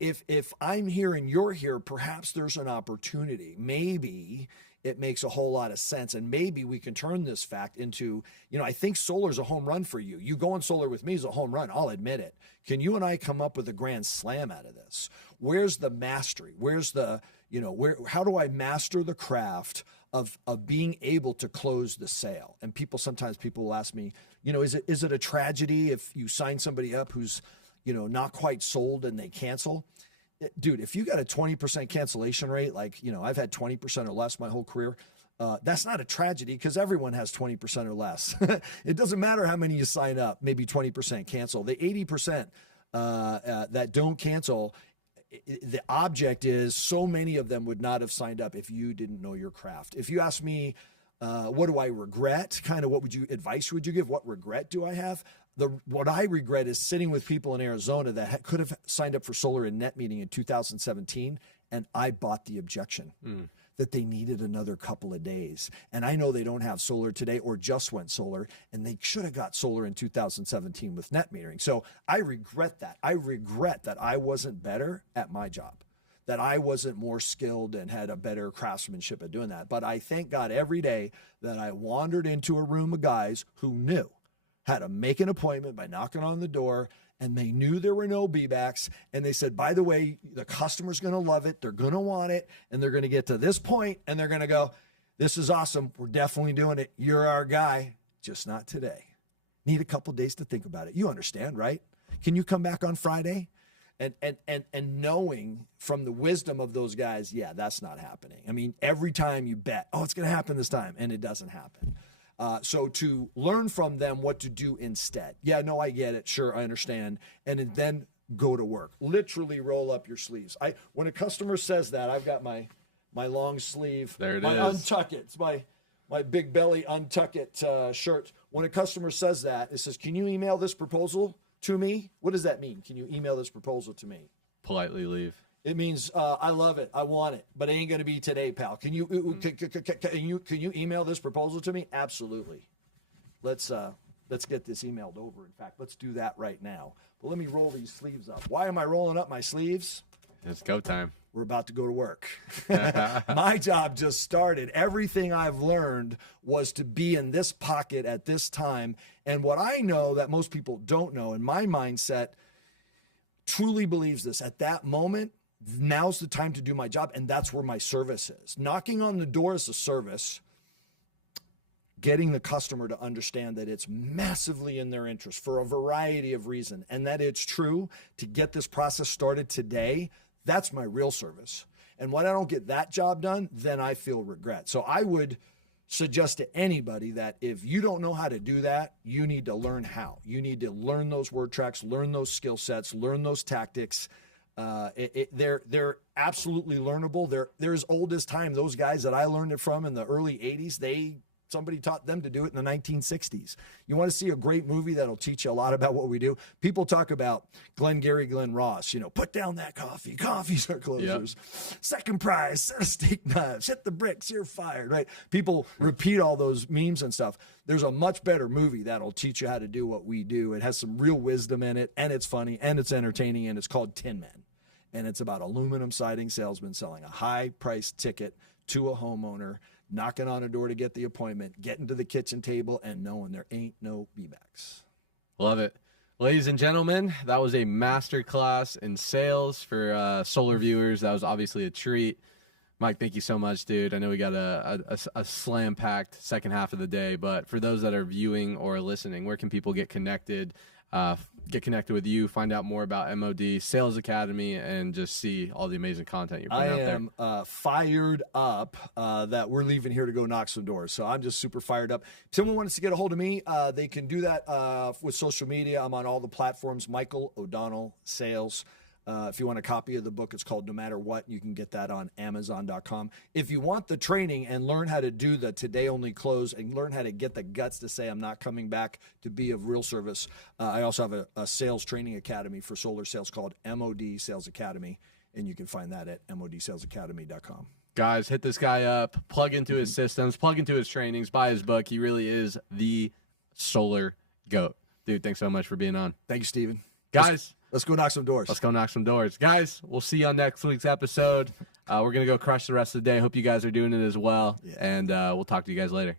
if I'm here and you're here, perhaps there's an opportunity. Maybe it makes a whole lot of sense. And maybe we can turn this fact into, I think solar's a home run for you. You going solar with me is a home run. I'll admit it. Can you and I come up with a grand slam out of this? Where's the mastery? Where's the, how do I master the craft of being able to close the sale? And sometimes people will ask me, is it a tragedy if you sign somebody up who's, not quite sold and they cancel? Dude, if you got a 20% cancellation rate, like, I've had 20% or less my whole career, that's not a tragedy because everyone has 20% or less. It doesn't matter how many you sign up, maybe 20% cancel. The 80% that don't cancel, the object is so many of them would not have signed up if you didn't know your craft. If you ask me, what do I regret? Kind of what advice would you give? What regret do I have? What I regret is sitting with people in Arizona that could have signed up for solar in net meeting in 2017, and I bought the objection that they needed another couple of days. And I know they don't have solar today or just went solar, and they should have got solar in 2017 with net metering. So I regret that. I regret that I wasn't better at my job, that I wasn't more skilled and had a better craftsmanship at doing that. But I thank God every day that I wandered into a room of guys who knew how to make an appointment by knocking on the door, and they knew there were no be-backs, and they said, by the way, the customer's going to love it, they're going to want it, and they're going to get to this point, and they're going to go, this is awesome, we're definitely doing it, you're our guy, just not today. Need a couple days to think about it. You understand, right? Can you come back on Friday? And knowing from the wisdom of those guys, yeah, that's not happening. I mean, every time you bet, it's going to happen this time, and it doesn't happen. So to learn from them what to do instead. Yeah, no, I get it. Sure, I understand. And then go to work. Literally roll up your sleeves. When a customer says that, I've got my my long sleeve, There it my is. untuck it. It's my big belly untuck it shirt. When a customer says that, it says, "Can you email this proposal to me?" What does that mean? Can you email this proposal to me? Politely leave. It means I love it, I want it, but it ain't gonna be today, pal. Can you email this proposal to me? Absolutely. Let's get this emailed over. In fact, let's do that right now. But let me roll these sleeves up. Why am I rolling up my sleeves? It's go time. We're about to go to work. My job just started. Everything I've learned was to be in this pocket at this time. And what I know that most people don't know, and my mindset truly believes this, at that moment, now's the time to do my job. And that's where my service is. Knocking on the door is a service. Getting the customer to understand that it's massively in their interest for a variety of reasons, and that it's true to get this process started today, that's my real service. And when I don't get that job done, then I feel regret. So I would suggest to anybody that if you don't know how to do that, you need to learn how. You need to learn those word tracks, learn those skill sets, learn those tactics. They're absolutely learnable. They're as old as time. Those guys that I learned it from in the early 80s, somebody taught them to do it in the 1960s. You want to see a great movie that'll teach you a lot about what we do? People talk about Glengarry Glen Ross, put down that coffee. Coffees are closers. Yep. Second prize, set of steak knives, hit the bricks, you're fired, right? People repeat all those memes and stuff. There's a much better movie that'll teach you how to do what we do. It has some real wisdom in it, and it's funny, and it's entertaining, and it's called Tin Men. And it's about aluminum siding salesmen selling a high-priced ticket to a homeowner, knocking on a door to get the appointment, getting to the kitchen table, and knowing there ain't no B-backs. Love it. Ladies and gentlemen, that was a masterclass in sales for solar viewers. That was obviously a treat. Mike, thank you so much, dude. I know we got a slam-packed second half of the day, but for those that are viewing or listening, where can people get connected with you, find out more about MOD, Sales Academy, and just see all the amazing content you're putting out there? I am fired up that we're leaving here to go knock some doors. So I'm just super fired up. If someone wants to get a hold of me, they can do that with social media. I'm on all the platforms, Michael O'Donnell Sales. If you want a copy of the book, it's called No Matter What. You can get that on Amazon.com. If you want the training and learn how to do the today only close and learn how to get the guts to say I'm not coming back to be of real service, I also have a sales training academy for solar sales called MOD Sales Academy, and you can find that at modsalesacademy.com. Guys, hit this guy up, plug into his systems, plug into his trainings, buy his book. He really is the solar GOAT. Dude, thanks so much for being on. Thank you, Steven. Guys, let's go knock some doors. Let's go knock some doors. Guys, we'll see you on next week's episode. We're going to go crush the rest of the day. Hope you guys are doing it as well. Yeah. And we'll talk to you guys later.